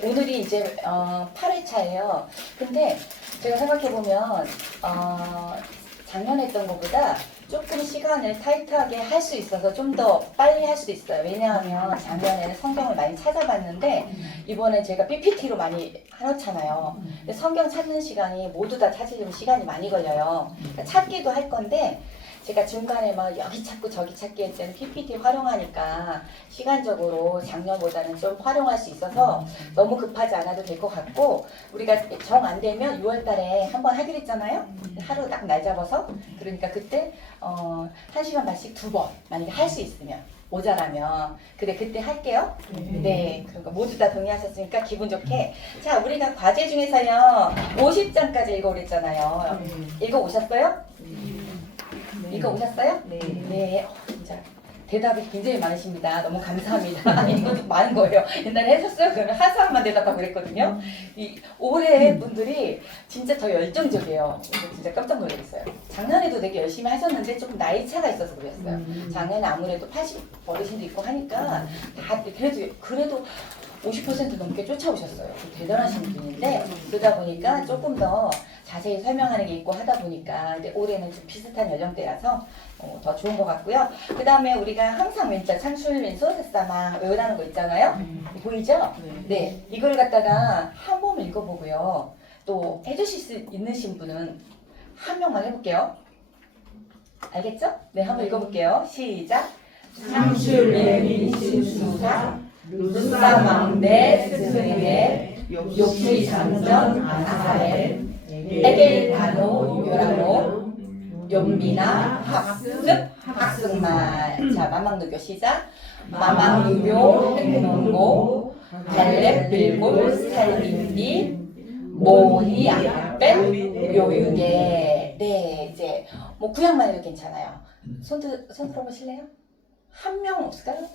오늘이 이제 8회차예요. 근데 제가 생각해보면 작년에 했던 것보다 조금 시간을 타이트하게 할 수 있어서 좀 더 빨리 할 수도 있어요. 왜냐하면 작년에는 성경을 많이 찾아봤는데 이번에 제가 PPT로 많이 해놓잖아요. 근데 성경 찾는 시간이 모두 다 찾으려면 시간이 많이 걸려요. 그러니까 찾기도 할 건데 제가 중간에 막 여기 찾고 저기 찾기 할 때는 PPT 활용하니까 시간적으로 작년보다는 좀 활용할 수 있어서 너무 급하지 않아도 될 것 같고, 우리가 정 안 되면 6월 달에 한번 하기로 했잖아요. 하루 딱 날 잡아서. 그러니까 그때 1시간 반씩 2번 만약에 할 수 있으면, 모자라면 그때 할게요. 네, 그러니까 모두 다 동의하셨으니까 기분 좋게. 자, 우리가 과제 중에서요 50장까지 읽어오랬잖아요. 읽어오셨어요? 이거 오셨어요? 네. 네. 진짜 대답이 굉장히 많으십니다. 너무 감사합니다. 이것도 많은 거예요. 옛날에 하셨어요? 그러면 한 사람만 대답하고 그랬거든요. 이 올해 분들이 진짜 더 열정적이에요. 그래서 진짜 깜짝 놀랐어요. 작년에도 되게 열심히 하셨는데 조금 나이 차가 있어서 그랬어요. 작년에 아무래도 80 어르신도 있고 하니까 다 그래도 50% 넘게 쫓아오셨어요. 대단하신 분인데, 그러다 보니까 조금 더 자세히 설명하는 게 있고 하다 보니까 근데 올해는 좀 비슷한 연령대라서 더 좋은 것 같고요. 그 다음에 우리가 항상 왼자 창출 왼손 새싸망 외우라는 거 있잖아요. 보이죠? 네. 이걸 갖다가 한 번 읽어보고요. 또 해주실 수 있으신 분은 한 명만 해볼게요. 알겠죠? 네, 한번 읽어볼게요. 시작. 창출 왼인신수사 루사망대 스승의 욕시 장전 아사엘 에겔 다노 요라노 연미나 학습 학습말. 자, 마망누교 시작. 마망누교 행농고 갈렙 빌골 살림디 모히 악백 요유게. 네, 이제 뭐 구약만 해도 괜찮아요. 손 들어보실래요? 한 명 없을까요?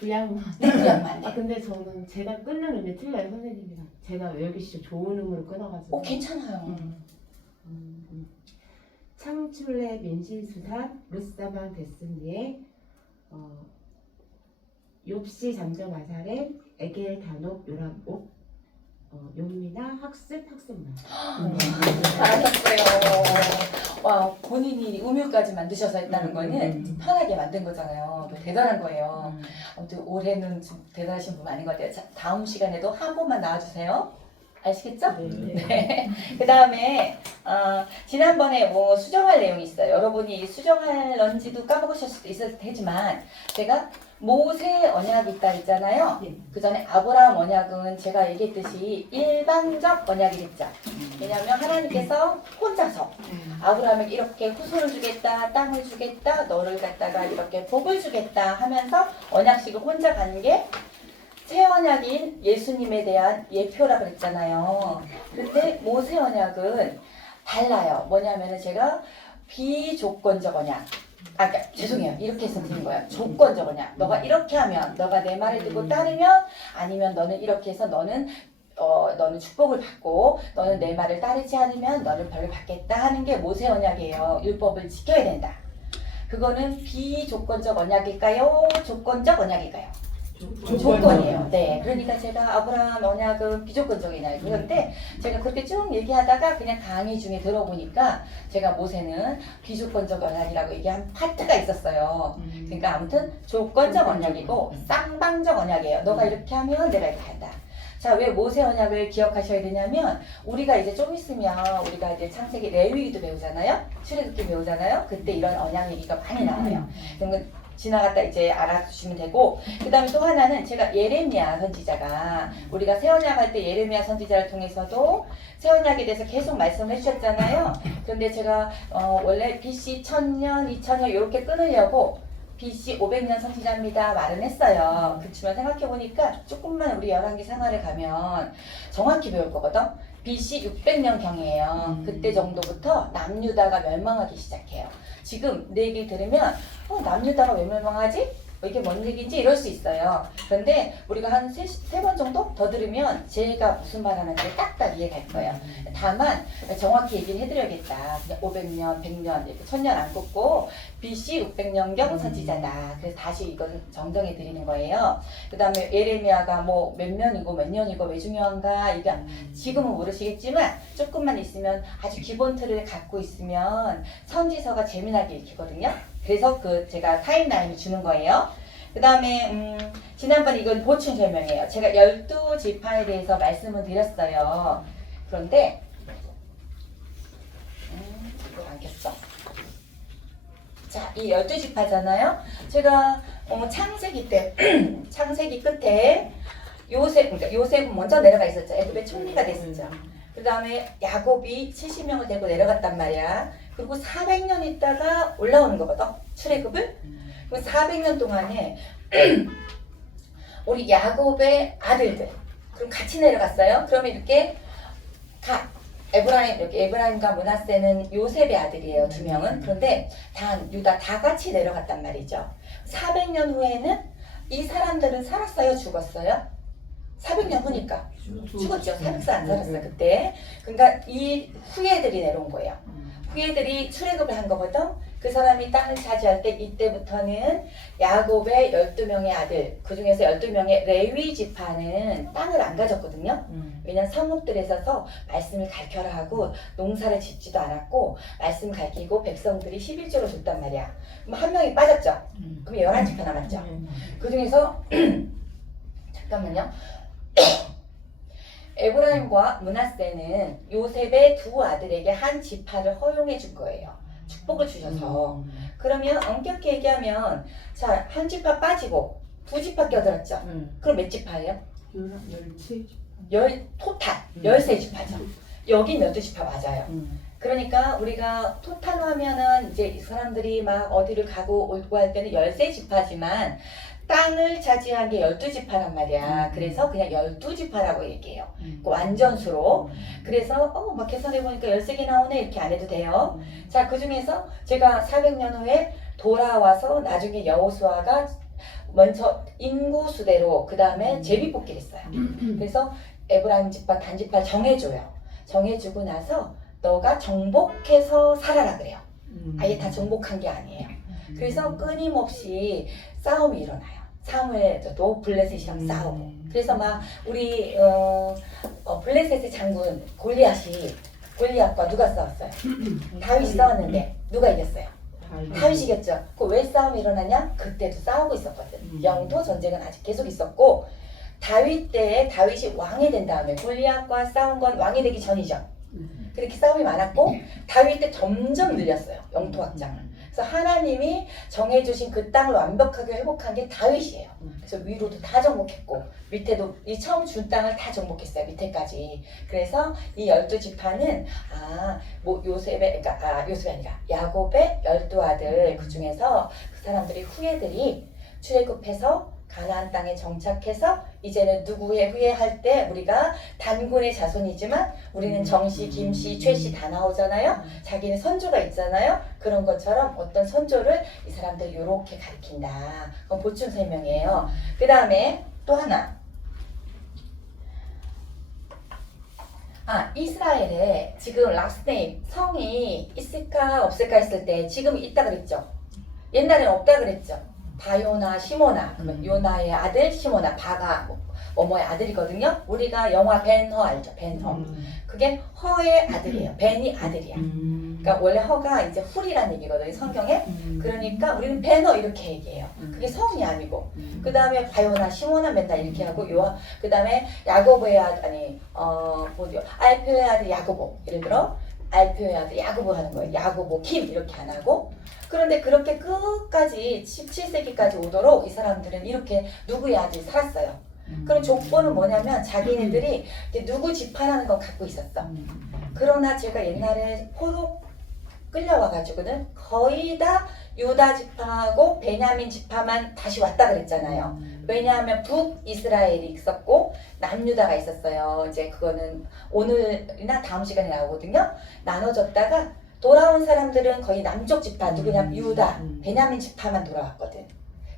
구양만. 네, 구약만. 네. 근데 저는 제가 끊는 음이 틀려요, 선생님이랑. 제가 외우기 진짜 좋은 음으로 끊어가지고. 괜찮아요. 창출의 민신수산 루사방 데스니에 욥시 잠정 아사레 에겔 단옥 요람옥 용미나 학습말. 잘하셨어요. 와, 본인이 음유까지 만드셔서 했다는 거는 편하게 만든 거잖아요. 대단한 거예요. 아무튼 올해는 좀 대단하신 분 아닌 것 같아요. 자, 다음 시간에도 한 번만 나와주세요. 아시겠죠? 네. 그 다음에 지난번에 뭐 수정할 내용이 있어요. 여러분이 수정할런지도 까먹으실 수도 있을 테지만 제가 모세 언약이 있다 했잖아요. 그 전에 아브라함 언약은 제가 얘기했듯이 일반적 언약이겠죠. 왜냐하면 하나님께서 혼자서 아브라함에게 이렇게 후손을 주겠다, 땅을 주겠다, 너를 갖다가 이렇게 복을 주겠다 하면서 언약식을 혼자 가는 게 새 언약인 예수님에 대한 예표라 그랬잖아요. 근데 모세 언약은 달라요. 뭐냐면은 제가 비조건적 언약. 그러니까 죄송해요. 이렇게 해서 드린 거예요. 조건적 언약. 너가 이렇게 하면, 너가 내 말을 듣고 따르면, 아니면 너는 이렇게 해서 너는 축복을 받고, 너는 내 말을 따르지 않으면 너는 벌을 받겠다 하는 게 모세 언약이에요. 율법을 지켜야 된다. 그거는 비조건적 언약일까요? 조건적 언약일까요? 조건이에요. 네, 그러니까 제가 아브라함 언약은 비조건적이냐 그런데 제가 그렇게 쭉 얘기하다가 그냥 강의 중에 들어보니까 제가 모세는 비조건적 언약이라고 얘기한 파트가 있었어요. 그러니까 아무튼 조건적 언약이고 쌍방적 언약이에요. 너가 이렇게 하면 내가 이렇게 한다. 자, 왜 모세 언약을 기억하셔야 되냐면 우리가 이제 좀 있으면 우리가 이제 창세기 레위기도 배우잖아요. 출애굽기 배우잖아요. 그때 이런 언약 얘기가 많이 나와요. 그러면 지나갔다 이제 알아두시면 되고, 그 다음에 또 하나는 제가 예레미야 선지자가 우리가 새 언약 할 때 예레미야 선지자를 통해서도 새 언약에 대해서 계속 말씀을 해주셨잖아요. 그런데 제가 원래 BC 1000년, 2000년 이렇게 끊으려고 BC 500년 선지자입니다 말은 했어요. 그렇지만 생각해보니까 조금만 우리 열왕기 생활을 가면 정확히 배울 거거든. BC 600년경이에요. 그때 정도부터 남유다가 멸망하기 시작해요. 지금 내 얘기 들으면 남유다가 왜 멸망하지? 이게 뭔 얘기인지 이럴 수 있어요. 그런데 우리가 한 세 번 정도 더 들으면 제가 무슨 말 하는지 딱딱 이해갈 거예요. 다만 정확히 얘기를 해드려야겠다. 그냥 500년, 100년, 이렇게 1000년 안 꼽고 BC 600년경 선지자다. 그래서 다시 이건 정정해 드리는 거예요. 그 다음에 예레미야가 뭐 몇 년이고 몇 년이고 왜 중요한가 이게 지금은 모르시겠지만 조금만 있으면 아주 기본 틀을 갖고 있으면 선지서가 재미나게 읽히거든요. 그래서 제가 타임라인을 주는 거예요. 그 다음에 지난번에 이건 보충 설명이에요. 제가 12지파에 대해서 말씀을 드렸어요. 그런데 이거 안 켰어? 자, 이 12지파잖아요. 제가 창세기 때 창세기 끝에 그러니까 요셉은 먼저 내려가 있었죠. 애굽의 총리가 됐었죠. 그 다음에 야곱이 70명을 데리고 내려갔단 말이야. 그리고 400년 있다가 올라오는 거거든. 출애굽을. 그 400년 동안에 우리 야곱의 아들들 그럼 같이 내려갔어요. 그러면 이렇게 에브라임과 므낫세는 요셉의 아들이에요. 2명은. 그런데 단, 유다 다 같이 내려갔단 말이죠. 400년 후에는 이 사람들은 살았어요? 죽었어요? 400년 후니까 죽었죠. 400살 안 살았어요 그때. 그러니까 이 후예들이 내려온 거예요. 후예들이 출애굽을 한 거거든. 그 사람이 땅을 차지할 때 이때부터는 야곱의 12명의 아들, 그 중에서 12명의 레위 지파는 땅을 안 가졌거든요. 왜냐면 성읍들에 서서 말씀을 가르쳐라 하고 농사를 짓지도 않았고 말씀 가르치고 백성들이 11조를 줬단 말이야. 그럼 한 명이 빠졌죠. 그럼 11지파 남았죠. 그 중에서 잠깐만요. 에브라임과 므낫세는 요셉의 두 아들에게 한 지파를 허용해 준 거예요. 축복을 주셔서. 그러면 엄격히 얘기하면 자, 한 지파 빠지고 두 지파 껴들었죠. 그럼 몇 지파예요? 13지파. 토탈 13지파죠. 여기 12지파 맞아요. 그러니까 우리가 토탈하면은 이제 이 사람들이 막 어디를 가고 오고 할 때는 13지파지만 땅을 차지한 게 12지파란 말이야. 그래서 그냥 12지파라고 얘기해요. 그 완전수로. 그래서 막 계산해보니까 13개 나오네 이렇게 안 해도 돼요. 자, 그 중에서 제가 400년 후에 돌아와서 나중에 여호수아가 먼저 인구수대로 그 다음에 제비뽑기를 했어요. 그래서 에브라임 지파 단지파 정해줘요. 정해주고 나서 너가 정복해서 살아라 그래요. 아예 다 정복한 게 아니에요. 그래서 끊임없이 싸움이 일어나요. 사무엘도 블레셋이랑 싸우고. 그래서 막 우리 블레셋의 장군 골리앗과 누가 싸웠어요? 다윗이 싸웠는데 누가 이겼어요? 다윗이 이겼죠. 그 왜 싸움이 일어나냐? 그때도 싸우고 있었거든. 영토 전쟁은 아직 계속 있었고 다윗 때에 다윗이 왕이 된 다음에 골리앗과 싸운 건 왕이 되기 전이죠. 그렇게 싸움이 많았고 다윗 때 점점 늘렸어요. 영토 확장을. 그래서 하나님이 정해주신 그 땅을 완벽하게 회복한 게 다윗이에요. 그래서 위로도 다 정복했고 밑에도 이 처음 준 땅을 다 정복했어요. 밑에까지. 그래서 이 12지파는 요셉이 아니라 야곱의 12아들 그 중에서 그 사람들이 후예들이 출애굽해서 가나안 땅에 정착해서 이제는 누구의 후예할 때 우리가 단군의 자손이지만 우리는 정씨, 김씨, 최씨 다 나오잖아요. 자기는 선조가 있잖아요. 그런 것처럼 어떤 선조를 이 사람들 이렇게 가리킨다. 그건 보충 설명이에요. 그 다음에 또 하나. 이스라엘에 지금 라스네임 성이 있을까 없을까 했을 때 지금 있다 그랬죠. 옛날에는 없다 그랬죠. 바요나 시모나, 그러면 요나의 아들 시모나, 바가 뭐의 아들이거든요. 우리가 영화 벤허 알죠? 벤허. 그게 허의 아들이에요. 벤이 아들이야. 그러니까 원래 허가 이제 훌이라는 얘기거든요. 성경에. 그러니까 우리는 벤허 이렇게 얘기해요. 그게 성이 아니고. 그 다음에 바요나 시모나 맨날 이렇게 하고 그 다음에 야고보의 아들 알페의 아들 야고보. 예를 들어 알페의 아들 야고보 하는 거예요. 야고보 김 이렇게 안 하고. 그런데 그렇게 끝까지 17세기까지 오도록 이 사람들은 이렇게 누구의 아들이 살았어요. 그럼 조건은 뭐냐면 자기네들이 누구 지파라는 걸 갖고 있었어. 그러나 제가 옛날에 포로 끌려와가지고는 거의 다 유다 지파하고 베냐민 지파만 다시 왔다 그랬잖아요. 왜냐하면 북이스라엘이 있었고 남유다가 있었어요. 이제 그거는 오늘이나 다음 시간에 나오거든요. 나눠졌다가 돌아온 사람들은 거의 남쪽 지파 누구냐면 유다, 베냐민 지파만 돌아왔거든.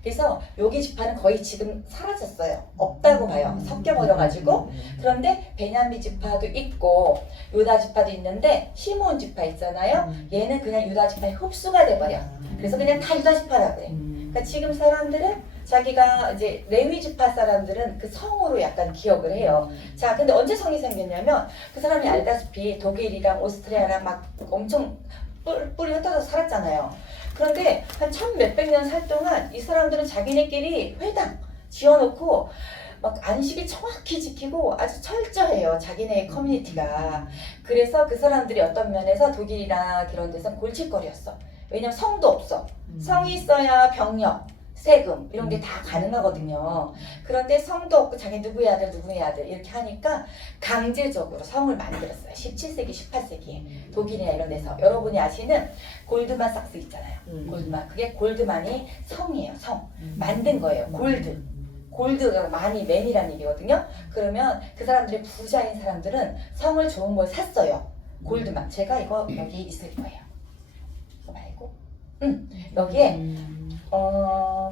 그래서 여기 지파는 거의 지금 사라졌어요. 없다고 봐요. 섞여버려가지고. 그런데 베냐민 지파도 있고 유다 지파도 있는데 시몬 지파 있잖아요. 얘는 그냥 유다 지파에 흡수가 돼버려. 그래서 그냥 다 유다 지파라 그래. 그러니까 지금 사람들은 자기가 이제 레위 지파 사람들은 그 성으로 약간 기억을 해요. 자, 근데 언제 성이 생겼냐면 그 사람이 알다시피 독일이랑 오스트리아랑 막 엄청 뿔이 흩어져서 살았잖아요. 그런데 한 1000몇백 년 살 동안 이 사람들은 자기네끼리 회당 지어놓고 막 안식이 정확히 지키고 아주 철저해요. 자기네 커뮤니티가. 그래서 그 사람들이 어떤 면에서 독일이나 그런 데서 골칫거리였어. 왜냐면 성도 없어. 성이 있어야 병력, 세금 이런 게 다 가능하거든요. 그런데 성도 없고 자기 누구의 아들 누구의 아들 이렇게 하니까 강제적으로 성을 만들었어요. 17세기 18세기에 독일이나 이런 데서. 여러분이 아시는 골드만 삭스 있잖아요. 골드만. 그게 골드만이 성이에요. 성. 만든 거예요. 골드가 많이 맨이라는 얘기거든요. 그러면 그 사람들이 부자인 사람들은 성을 좋은 걸 샀어요. 골드만. 제가 이거 여기 있을 거예요. 이거 말고. 여기에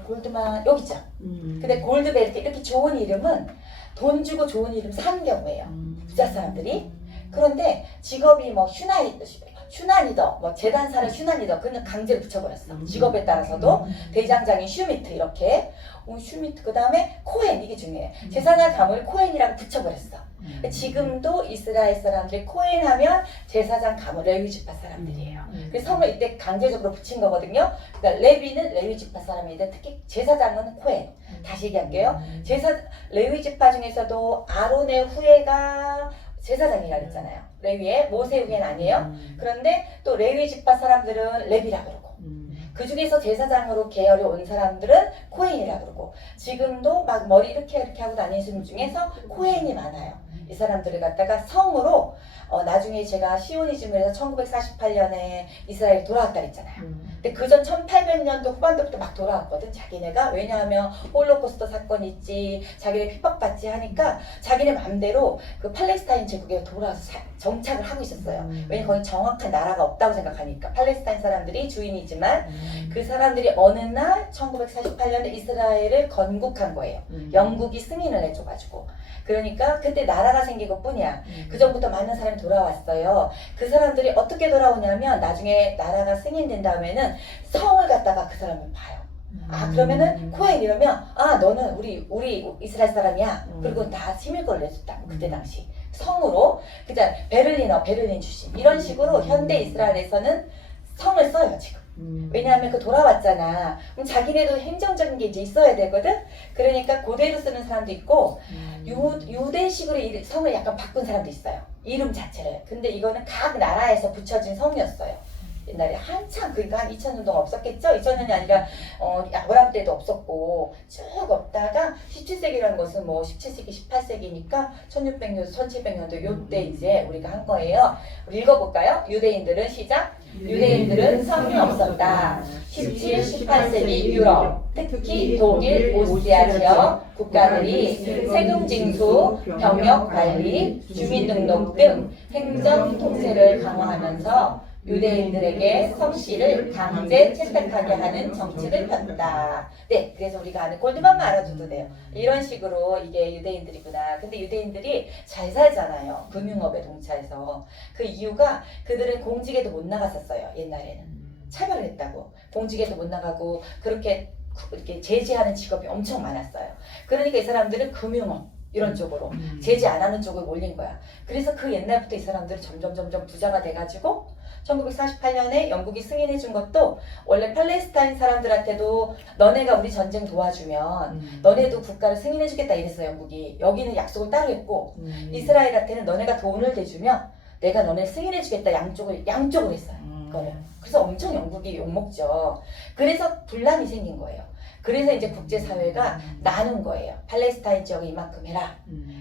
골드만 여기 있죠. 근데 골드벨트 이렇게 좋은 이름은 돈 주고 좋은 이름 사는 경우예요. 부자 사람들이. 그런데 직업이 뭐 슈나니더, 뭐 재단사를 슈나니더, 그는 강제로 붙여버렸어. 직업에 따라서도 대장장이 슈미트 이렇게. 슈미트 그 다음에 코헨 이게 중요해. 제사장 가문을 코헨이라고 붙여버렸어. 지금도 이스라엘 사람들이 코헨 하면 제사장 가문 레위 지파 사람들이에요. 그래서 성을 이때 강제적으로 붙인 거거든요. 그러니까 레위는 레위 지파 사람인데 특히 제사장은 코헨. 다시 얘기할게요. 레위 지파 중에서도 아론의 후예가 제사장이라 그랬잖아요. 레위의 모세 후예는 아니에요. 그런데 또 레위 지파 사람들은 레비라 그러고 그 중에서 제사장으로 계열이 온 사람들은 코헨이라 그러고 지금도 막 머리 이렇게 하고 다니시는 분 중에서 코헨이 많아요. 이 사람들을 갖다가 성으로 나중에 제가 시오니즘을 해서 1948년에 이스라엘 돌아왔다 그랬잖아요. 근데 그전 1800년도 후반부터 막 돌아왔거든. 자기네가. 왜냐하면 홀로코스트 사건 있지, 자기네 핍박받지 하니까 자기네 맘대로 그 팔레스타인 제국에 돌아와서 정착을 하고 있었어요. 왜냐면 거기 정확한 나라가 없다고 생각하니까. 팔레스타인 사람들이 주인이지만 그 사람들이 어느 날 1948년에 이스라엘을 건국한 거예요. 영국이 승인을 해줘가지고. 그러니까 그때 나라가 생긴 것 뿐이야. 그 전부터 많은 사람이 돌아왔어요. 그 사람들이 어떻게 돌아오냐면 나중에 나라가 승인된 다음에는 성을 갖다가 그 사람을 봐요. 아, 그러면은 코헨 이러면 너는 우리 이스라엘 사람이야. 그리고 다 시민권을 내줬다. 그때 당시. 성으로. 그다음 베를린 출신. 이런 식으로 현대 이스라엘에서는 성을 써요, 지금. 왜냐하면 그 돌아왔잖아. 그럼 자기네도 행정적인 게 이제 있어야 되거든. 그러니까 그대로 쓰는 사람도 있고 유대식으로 성을 약간 바꾼 사람도 있어요. 이름 자체를. 근데 이거는 각 나라에서 붙여진 성이었어요. 옛날에 한참 그러니까 한 2000년 동안 없었겠죠. 2000년이 아니라 아브라함 때도 없었고 쭉 없다가 17세기라는 것은 뭐 17세기 18세기니까 1600년도 1700년도 요때 이제 우리가 한 거예요. 우리 읽어볼까요? 유대인들은 시작. 유대인들은 성이 없었다. 17, 18세기 유럽, 특히 독일, 오스트리아 지역 국가들이 세금 징수, 병역 관리, 주민등록 등 행정 통제를 강화하면서 유대인들에게 성씨를 강제 채택하게 하는 정책을 폈다. 네, 그래서 우리가 아는 골드만만 알아둬도 돼요. 이런 식으로 이게 유대인들이구나. 근데 유대인들이 잘 살잖아요. 금융업에 동차해서. 그 이유가 그들은 공직에도 못 나갔었어요. 옛날에는. 차별을 했다고. 공직에도 못 나가고 그렇게 이렇게 제재하는 직업이 엄청 많았어요. 그러니까 이 사람들은 금융업 이런 쪽으로 제재 안 하는 쪽으로 몰린 거야. 그래서 그 옛날부터 이 사람들은 점점 부자가 돼가지고 1948년에 영국이 승인해 준 것도 원래 팔레스타인 사람들한테도 너네가 우리 전쟁 도와주면 너네도 국가를 승인해 주겠다 이랬어요. 영국이. 여기는 약속을 따로 했고 이스라엘한테는 너네가 돈을 대주면 내가 너네 승인해 주겠다. 양쪽을 했어요. 그거를. 그래서 엄청 영국이 욕먹죠. 그래서 분란이 생긴 거예요. 그래서 이제 국제사회가 나눈 거예요. 팔레스타인 지역에 이만큼 해라.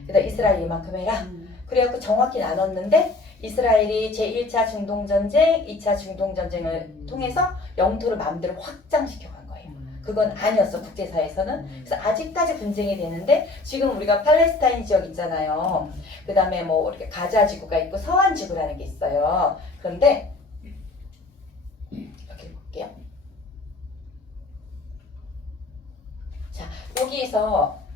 그다음 이스라엘 이만큼 해라. 그래갖고 정확히 나눴는데 이스라엘이 제1차 중동전쟁, 2차 중동전쟁을 통해서 영토를 마음대로 확장시켜 간 거예요. 그건 아니었어, 국제사회에서는. 그래서 아직까지 분쟁이 되는데 지금 우리가 팔레스타인 지역 있잖아요. 그 다음에 뭐 이렇게 가자 지구가 있고 서한 지구라는 게 있어요. 그런데 여기 볼게요. 여기서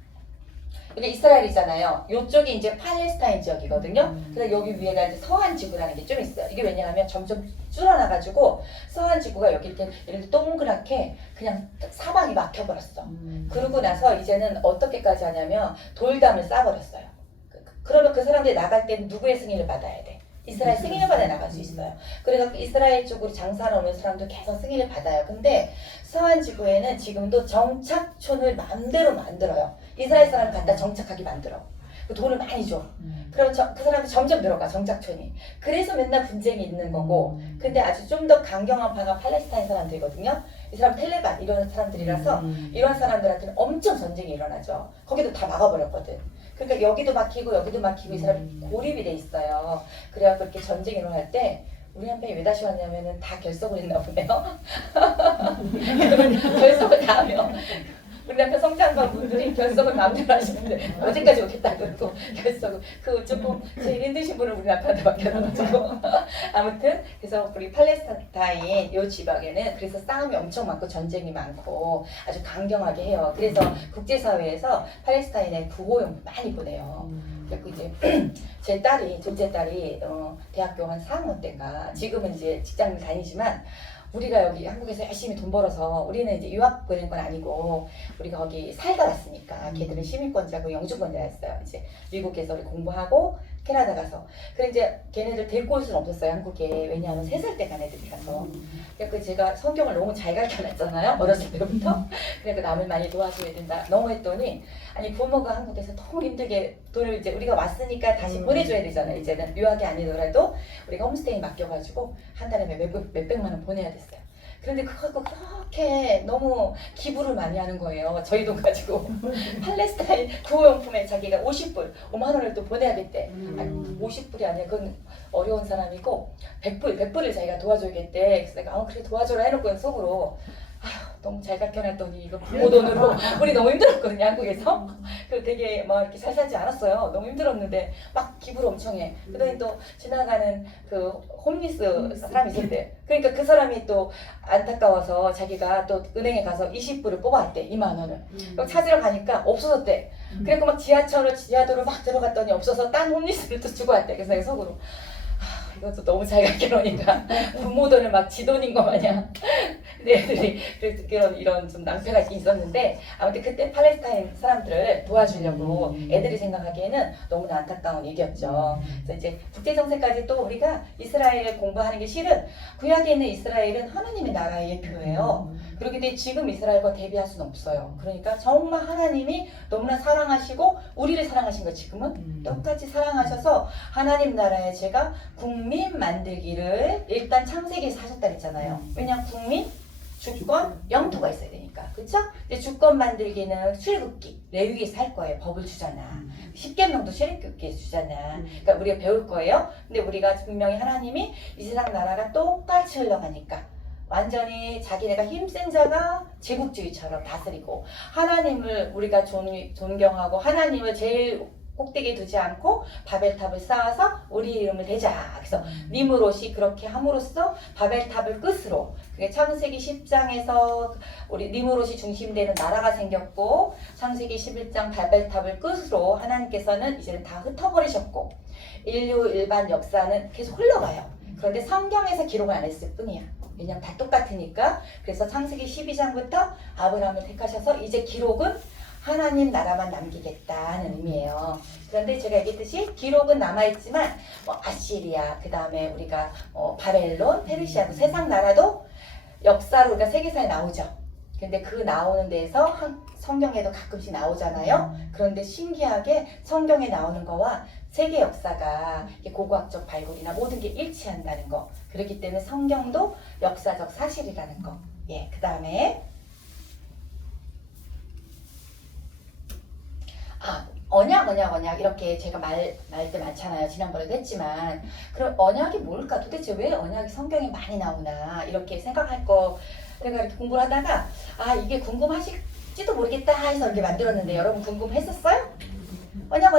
이게 이스라엘이잖아요. 이쪽이 이제 팔레스타인 지역이거든요. 그래서 여기 위에가 이제 서한 지구라는 게 좀 있어요. 이게 왜냐하면 점점 줄어나가지고 서한 지구가 여기 이렇게 동그랗게 그냥 사방이 막혀버렸어. 그러고 나서 이제는 어떻게까지 하냐면 돌담을 쌓아버렸어요. 그러면 그 사람들이 나갈 때는 누구의 승인을 받아야 돼? 이스라엘 승인을 받아야 나갈 수 있어요. 그래서 이스라엘 쪽으로 장사를 오는 사람도 계속 승인을 받아요. 근데 서한 지구에는 지금도 정착촌을 마음대로 만들어요. 이스라엘 사람을 갖다 정착하게 만들어. 돈을 많이 줘. 그럼 그 사람이 점점 늘어가, 정착촌이. 그래서 맨날 분쟁이 있는 거고. 근데 아주 좀 더 강경한 파가 팔레스타인 사람들이거든요. 이 사람 텔레반 이런 사람들이라서 이런 사람들한테는 엄청 전쟁이 일어나죠. 거기도 다 막아버렸거든. 그러니까 여기도 막히고 여기도 막히고 이 사람이 고립이 돼 있어요. 그래갖고 이렇게 전쟁이 일어날 때 우리 남편이 왜 다시 왔냐면은 다 결석을 했나 보네요. 결석을 다 하면 우리 남편 성장관 분들이 결석을 마음대로 하시는데 어제까지 오겠다 그러고 결석을 그 조금 제일 힘드신 분을 우리 남편한테 맡겨놔가지고 아무튼 그래서 우리 팔레스타인 요 지방에는 그래서 싸움이 엄청 많고 전쟁이 많고 아주 강경하게 해요. 그래서 국제사회에서 팔레스타인에 구호용 많이 보내요. 그리고 이제 제 딸이 둘째 딸이 대학교 한 4학년 때인가 지금은 이제 직장을 다니지만 우리가 여기 한국에서 열심히 돈 벌어서 우리는 이제 유학 보낸 건 아니고 우리가 거기 살다 왔으니까 걔들은 시민권자고 영주권자였어요. 이제 미국에서 우리 공부하고 캐나다 가서 그래 이제 걔네들 데리고 올 수는 없었어요 한국에. 왜냐하면 3살 때 간 애들이라서. 그래서 제가 성경을 너무 잘 가르쳐놨잖아요 어렸을 때부터. 그러니까 남을 많이 도와줘야 된다 너무 했더니 아니 부모가 한국에서 너무 힘들게 돈을 이제 우리가 왔으니까 다시 보내줘야 되잖아요. 이제는 유학이 아니더라도 우리가 홈스테이 맡겨가지고 한 달에 몇백만 원 보내야 됐어요. 그런데 그거 그렇게 너무 기부를 많이 하는 거예요. 저희 돈 가지고. 팔레스타인 구호용품에 자기가 50불, 5만 원을 또 보내야겠대. 아니 50불이 아니라 그건 어려운 사람이고 100불을 자기가 도와줘야겠대. 그래서 내가 그래 도와줘라 해놓고 속으로 아휴 너무 잘 가르쳐놨더니 이거 부모 돈으로 우리 너무 힘들었거든요 한국에서. 그래서 되게 막 이렇게 잘 살지 않았어요. 너무 힘들었는데 막 기부를 엄청 해. 그러더니 또 지나가는 그 홈리스 사람이 있었대. 그러니까 그 사람이 또 안타까워서 자기가 또 은행에 가서 20불을 뽑아왔대. 2만 원을. 찾으러 가니까 없어졌대. 그래서 막 지하도로 막 들어갔더니 없어서 딴 홈리스를 또 주고 왔대. 그래서 내가 속으로 이것도 너무 잘 가르쳐놓으니까 부모 돈을 막 지 돈인 거 마냥 애들이 이런 좀 낭패가 있었는데 아무튼 그때 팔레스타인 사람들을 도와주려고 애들이 생각하기에는 너무나 안타까운 얘기였죠. 그래서 이제 국제정세까지 또 우리가 이스라엘을 공부하는 게 실은 구약에 있는 이스라엘은 하나님의 나라의 예표예요. 그렇기 때문에 지금 이스라엘과 대비할 수는 없어요. 그러니까 정말 하나님이 너무나 사랑하시고 우리를 사랑하신 거 지금은 똑같이 사랑하셔서 하나님 나라에 제가 국민 만들기를 일단 창세기에서 하셨다 그랬잖아요. 왜냐하면 국민, 주권, 영토가 있어야 되니까. 그렇죠? 근데 주권 만들기는 출애굽기, 레위기에서 할 거예요. 법을 주잖아. 십계명도 출애굽기에서 주잖아. 그러니까 우리가 배울 거예요. 근데 우리가 분명히 하나님이 이 세상 나라가 똑같이 흘러가니까 완전히 자기네가 힘센 자가 제국주의처럼 다스리고 하나님을 우리가 존경하고 하나님을 제일 꼭대기에 두지 않고 바벨탑을 쌓아서 우리 이름을 대자. 그래서 니므롯이 그렇게 함으로써 바벨탑을 끝으로 그게 창세기 10장에서 우리 니므롯이 중심되는 나라가 생겼고 창세기 11장 바벨탑을 끝으로 하나님께서는 이제는 다 흩어버리셨고 인류 일반 역사는 계속 흘러가요. 그런데 성경에서 기록을 안 했을 뿐이야. 왜냐면 다 똑같으니까. 그래서 창세기 12장부터 아브라함을 택하셔서 이제 기록은 하나님 나라만 남기겠다는 의미예요. 그런데 제가 얘기했듯이 기록은 남아있지만 아시리아, 그 다음에 우리가 바벨론, 페르시아, 세상 나라도 역사로 우리가 세계사에 나오죠. 근데 그 나오는 데에서 성경에도 가끔씩 나오잖아요. 그런데 신기하게 성경에 나오는 거와 세계 역사가 고고학적 발굴이나 모든 게 일치한다는 거. 그렇기 때문에 성경도 역사적 사실이라는 거. 예, 그 다음에 언약 이렇게 제가 말때 많잖아요. 지난번에도 했지만 그럼 언약이 뭘까? 도대체 왜 언약이 성경에 많이 나오나 이렇게 생각할 거 내가 이렇게 공부를 하다가 이게 궁금하실지도 모르겠다 해서 이렇게 만들었는데 여러분 궁금했었어요? 언약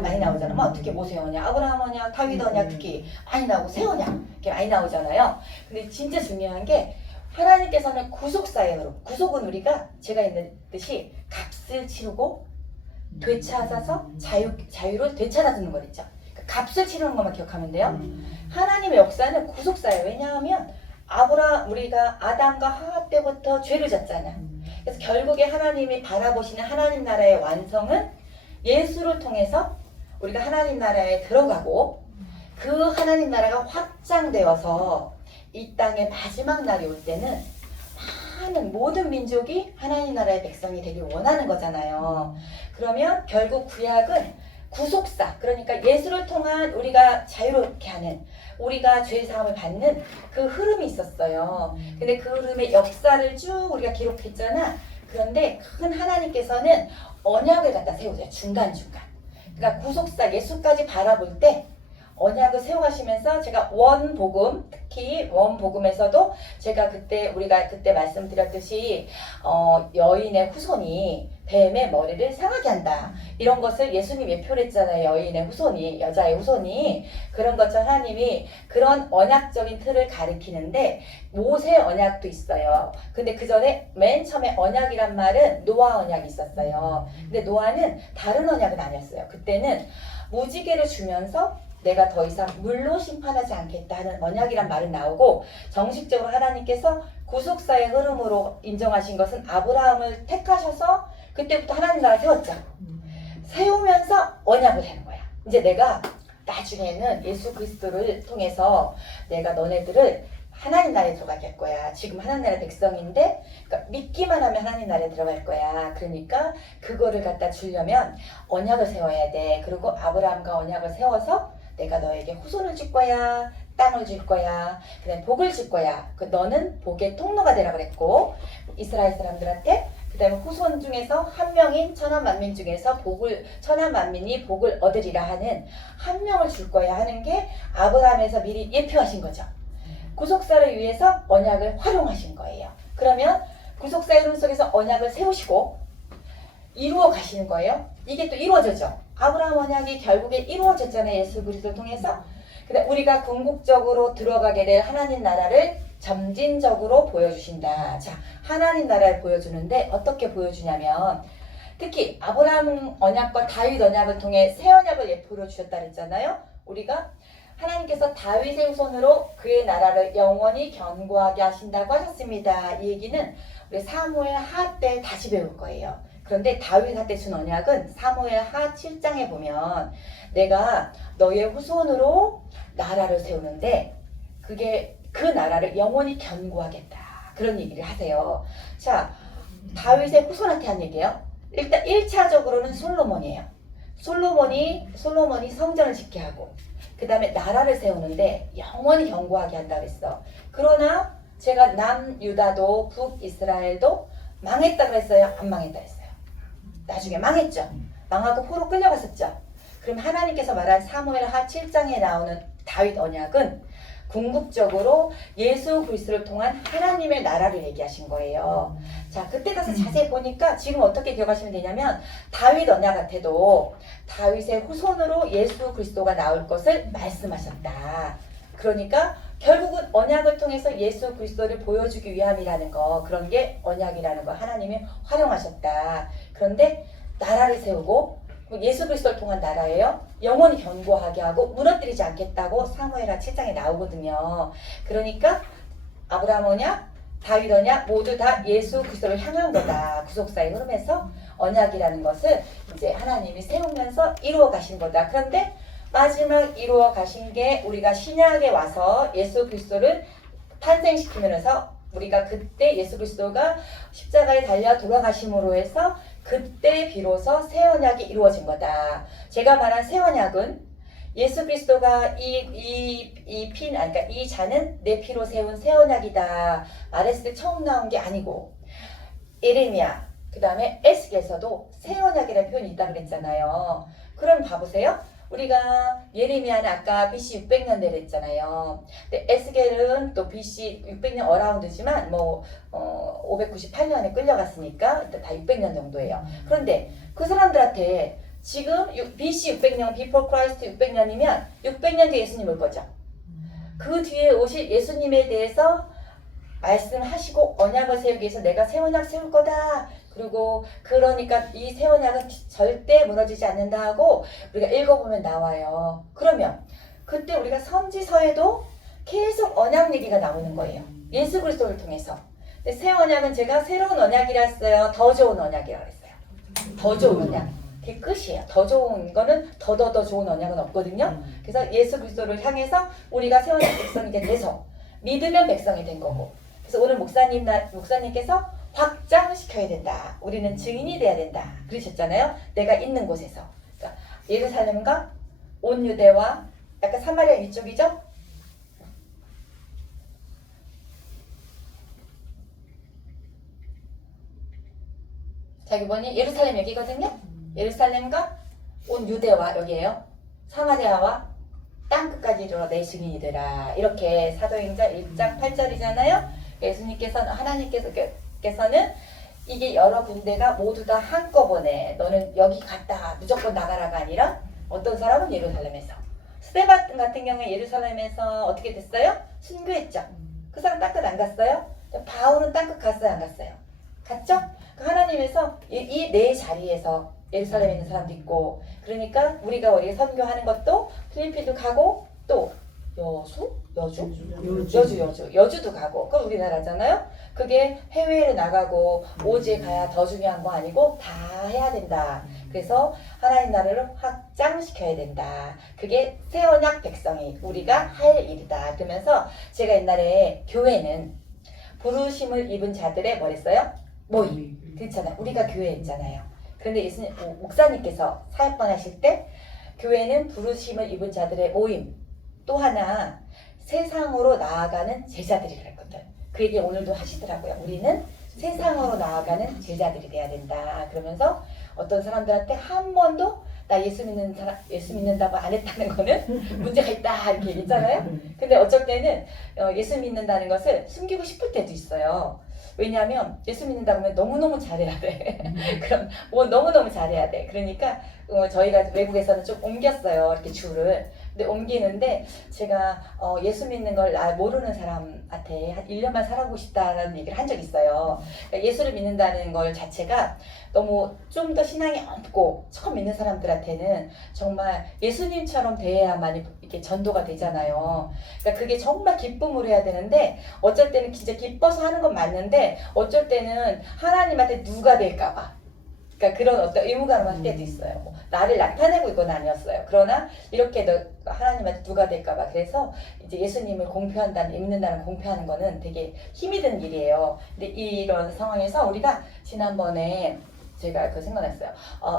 많이 나오잖아. 뭐 어떻게 모세 언약, 아브라함 언약, 다윗 언약 특히 많이 나오고 새 언약 이렇게 많이 나오잖아요. 근데 진짜 중요한 게 하나님께서는 구속사예요. 구속은 우리가 제가 있듯이 값을 치르고 되찾아서 자유를 되찾아주는 거랬죠. 값을 치르는 것만 기억하면 돼요. 하나님의 역사는 구속사예요. 왜냐하면 우리가 아담과 하와 때부터 죄를 졌잖아. 그래서 결국에 하나님이 바라보시는 하나님 나라의 완성은 예수를 통해서 우리가 하나님 나라에 들어가고 그 하나님 나라가 확장되어서 이 땅의 마지막 날이 올 때는 많은 모든 민족이 하나님 나라의 백성이 되길 원하는 거잖아요. 그러면 결국 구약은 구속사, 그러니까 예수를 통한 우리가 자유롭게 하는, 우리가 죄사함을 받는 그 흐름이 있었어요. 근데 그 흐름의 역사를 쭉 우리가 기록했잖아. 그런데 큰 하나님께서는 언약을 갖다 세우세요. 중간중간. 그러니까 구속사 예수까지 바라볼 때 언약을 세워가시면서 제가 원복음, 특히 원복음에서도 제가 우리가 그때 말씀드렸듯이 여인의 후손이 뱀의 머리를 상하게 한다. 이런 것을 예수님 예표를 했잖아요. 여인의 후손이, 여자의 후손이. 그런 것처럼 하나님이 그런 언약적인 틀을 가리키는데 모세 언약도 있어요. 근데 그 전에 맨 처음에 언약이란 말은 노아 언약이 있었어요. 근데 노아는 다른 언약은 아니었어요. 그때는 무지개를 주면서 내가 더 이상 물로 심판하지 않겠다 하는 언약이란 말은 나오고, 정식적으로 하나님께서 구속사의 흐름으로 인정하신 것은 아브라함을 택하셔서 그때부터 하나님 나라를 세웠죠. 세우면서 언약을 하는 거야. 이제 내가 나중에는 예수 그리스도를 통해서 내가 너네들을 하나님 나라에 들어가게 할 거야. 지금 하나님 나라의 백성인데, 그러니까 믿기만 하면 하나님 나라에 들어갈 거야. 그러니까 그거를 갖다 주려면 언약을 세워야 돼. 그리고 아브라함과 언약을 세워서 내가 너에게 후손을 줄 거야. 땅을 줄 거야. 그다음에 복을 줄 거야. 너는 복의 통로가 되라 그랬고, 이스라엘 사람들한테. 그다음에 후손 중에서 한 명인 천한 만민 중에서 천한 만민이 복을 얻으리라 하는 한 명을 줄 거야 하는 게 아브라함에서 미리 예표하신 거죠. 구속사를 위해서 언약을 활용하신 거예요. 그러면 구속사의 흐름 속에서 언약을 세우시고 이루어 가시는 거예요. 이게 또 이루어졌죠. 아브라함 언약이 결국에 이루어졌잖아요. 예수 그리스도를 통해서. 근데 우리가 궁극적으로 들어가게 될 하나님 나라를 점진적으로 보여주신다. 자, 하나님 나라를 보여주는데 어떻게 보여주냐면, 특히 아브라함 언약과 다윗 언약을 통해 새 언약을 예표로 주셨다 그랬잖아요. 우리가 하나님께서 다윗의 후손으로 그의 나라를 영원히 견고하게 하신다고 하셨습니다. 이 얘기는 우리 사무엘 하 때 다시 배울 거예요. 그런데 다윗한테 준 언약은 사무엘 하 7장에 보면 내가 너의 후손으로 나라를 세우는데 그게 그 나라를 영원히 견고하겠다. 그런 얘기를 하세요. 자, 다윗의 후손한테 한 얘기예요. 일단 1차적으로는 솔로몬이에요. 솔로몬이 성전을 짓게 하고 그 다음에 나라를 세우는데 영원히 견고하게 한다 그랬어. 그러나 제가 남유다도 북이스라엘도 망했다 그랬어요? 안 망했다 그랬어요? 나중에 망했죠. 망하고 포로 끌려갔었죠. 그럼 하나님께서 말한 사무엘 하 7장에 나오는 다윗 언약은 궁극적으로 예수 그리스도를 통한 하나님의 나라를 얘기하신 거예요. 자, 그때 가서 자세히 보니까 지금 어떻게 기억하시면 되냐면 다윗 언약한테도 다윗의 후손으로 예수 그리스도가 나올 것을 말씀하셨다. 그러니까 결국은 언약을 통해서 예수 그리스도를 보여주기 위함이라는 거, 그런 게 언약이라는 거 하나님이 활용하셨다. 그런데 나라를 세우고 예수 그리스도를 통한 나라예요. 영원히 견고하게 하고 무너뜨리지 않겠다고 사무엘하 7장에 나오거든요. 그러니까 아브라함 언약, 다윗 언약 모두 다 예수 그리스도를 향한 거다. 구속사의 흐름에서 언약이라는 것을 이제 하나님이 세우면서 이루어 가신 거다. 그런데 마지막 이루어 가신 게 우리가 신약에 와서 예수 그리스도를 탄생시키면서 우리가 그때 예수 그리스도가 십자가에 달려 돌아가심으로 해서 그때 비로소 새 언약이 이루어진 거다. 제가 말한 새 언약은 예수 그리스도가 그러니까 이 잔은 내 피로 세운 새 언약이다 말했을 때 처음 나온 게 아니고, 예레미야 그 다음에 에스겔에서도 새 언약이라는 표현이 있다 그랬잖아요. 그럼 봐보세요. 우리가 예레미야는 아까 BC 600년대를 했잖아요. 근데 에스겔은 또 BC 600년 어라운드지만 598년에 끌려갔으니까 다 600년 정도예요. 그런데 그 사람들한테 지금 BC 600년, Before Christ 600년이면 600년 뒤에 예수님 올 거죠. 그 뒤에 오실 예수님에 대해서 말씀하시고 언약을 세우기 위해서 내가 새 언약 세울 거다. 그리고 그러니까 이 새 언약은 절대 무너지지 않는다 하고 우리가 읽어보면 나와요. 그러면 그때 우리가 선지서에도 계속 언약 얘기가 나오는 거예요. 예수 그리스도를 통해서. 근데 새 언약은 제가 새로운 언약이라 했어요. 더 좋은 언약이라고 했어요. 더 좋은 언약. 그게 끝이에요. 더 좋은 거는 더 좋은 언약은 없거든요. 그래서 예수 그리스도를 향해서 우리가 새 언약 백성이 돼서 믿으면 백성이 된 거고. 그래서 오늘 목사님께서 확장시켜야 된다. 우리는 증인이 돼야 된다. 그러셨잖아요. 내가 있는 곳에서. 그러니까 예루살렘과 온 유대와 약간 사마리아 위쪽이죠. 자, 여기 보니 예루살렘 여기거든요. 예루살렘과 온 유대와 여기에요. 사마리아와 땅끝까지 이르러 내 증인이 되라. 이렇게 사도행전 1장 8절이잖아요. 예수님께서는 하나님께서는 이게 여러 군데가 모두 다 한꺼번에 너는 여기 갔다 무조건 나가라가 아니라 어떤 사람은 예루살렘에서 스데반 같은 경우에 예루살렘에서 어떻게 됐어요? 순교했죠. 그 사람 땅끝 안 갔어요? 바울은 땅끝 갔어요? 안 갔어요? 갔죠? 하나님에서 이 네 자리에서 예루살렘에 있는 사람도 있고 그러니까 우리가 어디 선교하는 것도 필리핀도 가고 또 여주도 가고 그건 우리나라잖아요. 그게 해외로 나가고 오지에 가야 더 중요한 거 아니고 다 해야 된다. 그래서 하나님 나라를 확장시켜야 된다. 그게 새 언약 백성이 우리가 할 일이다. 그러면서 제가 옛날에 교회는 부르심을 입은 자들의 뭐랬어요? 모임. 그렇잖아요. 우리가 교회에 있잖아요. 그런데 예수님 목사님께서 사역반 하실 때 교회는 부르심을 입은 자들의 모임. 또 하나 세상으로 나아가는 제자들이 그랬거든. 그 얘기 오늘도 하시더라고요. 우리는 세상으로 나아가는 제자들이 돼야 된다. 그러면서 어떤 사람들한테 한 번도 나 예수 믿는다고 안 했다는 거는 문제가 있다 이렇게 얘기했잖아요. 근데 어쩔 때는 예수 믿는다는 것을 숨기고 싶을 때도 있어요. 왜냐하면 예수 믿는다고 하면 너무너무 잘해야 돼. 그럼 뭐 너무너무 잘해야 돼. 그러니까 저희가 외국에서는 좀 옮겼어요. 이렇게 줄을. 근데 옮기는데 제가 예수 믿는 걸 모르는 사람한테 한 1년만 살아보고 싶다라는 얘기를 한 적이 있어요. 그러니까 예수를 믿는다는 걸 자체가 너무 좀 더 신앙이 없고 처음 믿는 사람들한테는 정말 예수님처럼 대해야만 이렇게 전도가 되잖아요. 그러니까 그게 정말 기쁨으로 해야 되는데 어쩔 때는 진짜 기뻐서 하는 건 맞는데 어쩔 때는 하나님한테 누가 될까봐 그러니까 그런 어떤 의무감을 할 때도 있어요. 뭐 나를 나타내고 이건 아니었어요. 그러나 이렇게 하나님한테 누가 될까봐 그래서 이제 예수님을 공표한다는 믿는다는 공표하는 거는 되게 힘이 드는 일이에요. 근데 이런 상황에서 우리가 지난번에 제가 그 생각났어요.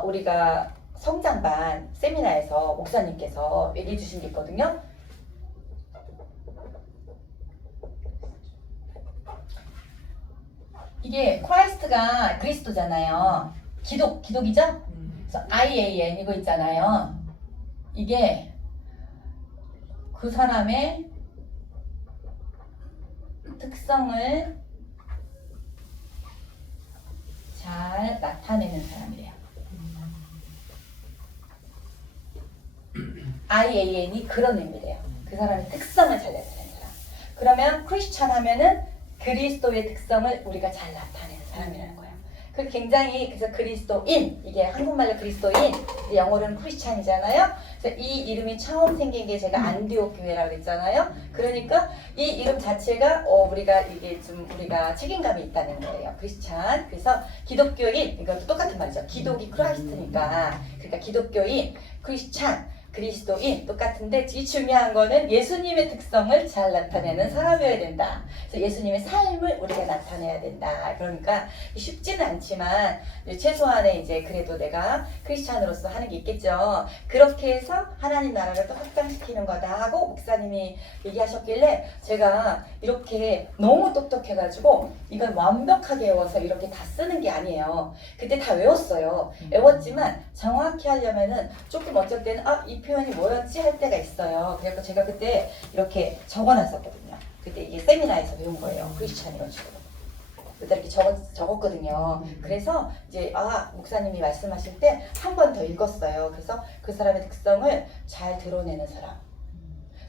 우리가 성장반 세미나에서 목사님께서 얘기해 주신 게 있거든요. 이게 크라이스트가 그리스도잖아요. 기독이죠? 그래서 IAN 이거 있잖아요. 이게 그 사람의 특성을 잘 나타내는 사람이래요. IAN이 그런 의미래요. 그 사람의 특성을 잘 나타내는 사람. 그러면 크리스찬 하면은 그리스도의 특성을 우리가 잘 나타내는 사람이라는 거예요. 그 굉장히 그래서 그리스도인 이게 한국말로 그리스도인 영어로는 크리스찬이잖아요. 그래서 이 이름이 처음 생긴 게 제가 안디옥 교회라고 그랬잖아요. 그러니까 이 이름 자체가 우리가 이게 좀 우리가 책임감이 있다는 거예요. 크리스찬. 그래서 기독교인 이것도 똑같은 말이죠. 기독이 크라이스트니까 그러니까 기독교인 크리스찬. 그리스도인 똑같은데 이 중요한 거는 예수님의 특성을 잘 나타내는 사람이어야 된다. 그래서 예수님의 삶을 우리가 나타내야 된다. 그러니까 쉽지는 않지만 최소한의 이제 그래도 내가 크리스찬으로서 하는 게 있겠죠. 그렇게 해서 하나님 나라를 또 확장시키는 거다 하고 목사님이 얘기하셨길래 제가 이렇게 너무 똑똑해가지고 이걸 완벽하게 외워서 이렇게 다 쓰는 게 아니에요. 그때 다 외웠어요. 외웠지만 정확히 하려면은 조금 어쩔 때는 이 표현이 뭐였지 할 때가 있어요. 그래서 제가 그때 이렇게 적어놨었거든요. 그때 이게 세미나에서 배운 거예요. 크리스찬 이런 식으로. 그때 이렇게 적었거든요. 그래서 이제 목사님이 말씀하실 때 한 번 더 읽었어요. 그래서 그 사람의 특성을 잘 드러내는 사람.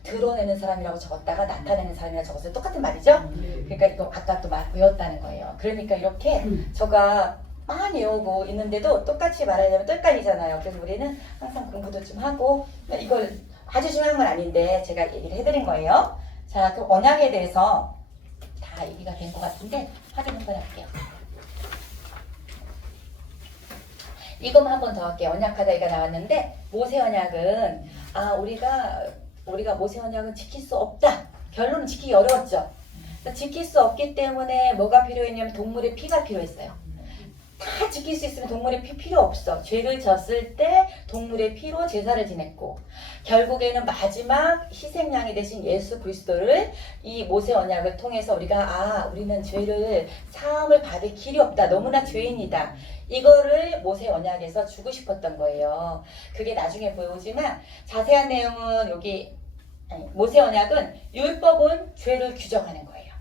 드러내는 사람이라고 적었다가 나타내는 사람이라고 적었어요. 똑같은 말이죠? 그러니까 이거 아까 또 외웠다는 거예요. 그러니까 이렇게 저가 많이 외우고 있는데도 똑같이 말하려면 또 헷갈리잖아요. 그래서 우리는 항상 공부도 좀 하고 이걸 아주 중요한 건 아닌데 제가 얘기를 해드린 거예요. 자, 그 언약에 대해서 다 얘기가 된 것 같은데 확인 한번 할게요. 이것만 한 번 더 할게요. 언약하다 얘가 나왔는데 모세 언약은 우리가 모세 언약은 지킬 수 없다. 결론은 지키기 어려웠죠. 지킬 수 없기 때문에 뭐가 필요했냐면 동물의 피가 필요했어요. 다 지킬 수 있으면 동물의 피 필요 없어. 죄를 졌을 때 동물의 피로 제사를 지냈고 결국에는 마지막 희생양이 되신 예수 그리스도를 이 모세 언약을 통해서 우리는 죄를 사함을 받을 길이 없다. 너무나 죄인이다. 이거를 모세 언약에서 주고 싶었던 거예요. 그게 나중에 보여오지만 자세한 내용은 모세 언약은 율법은 죄를 규정하는 거예요.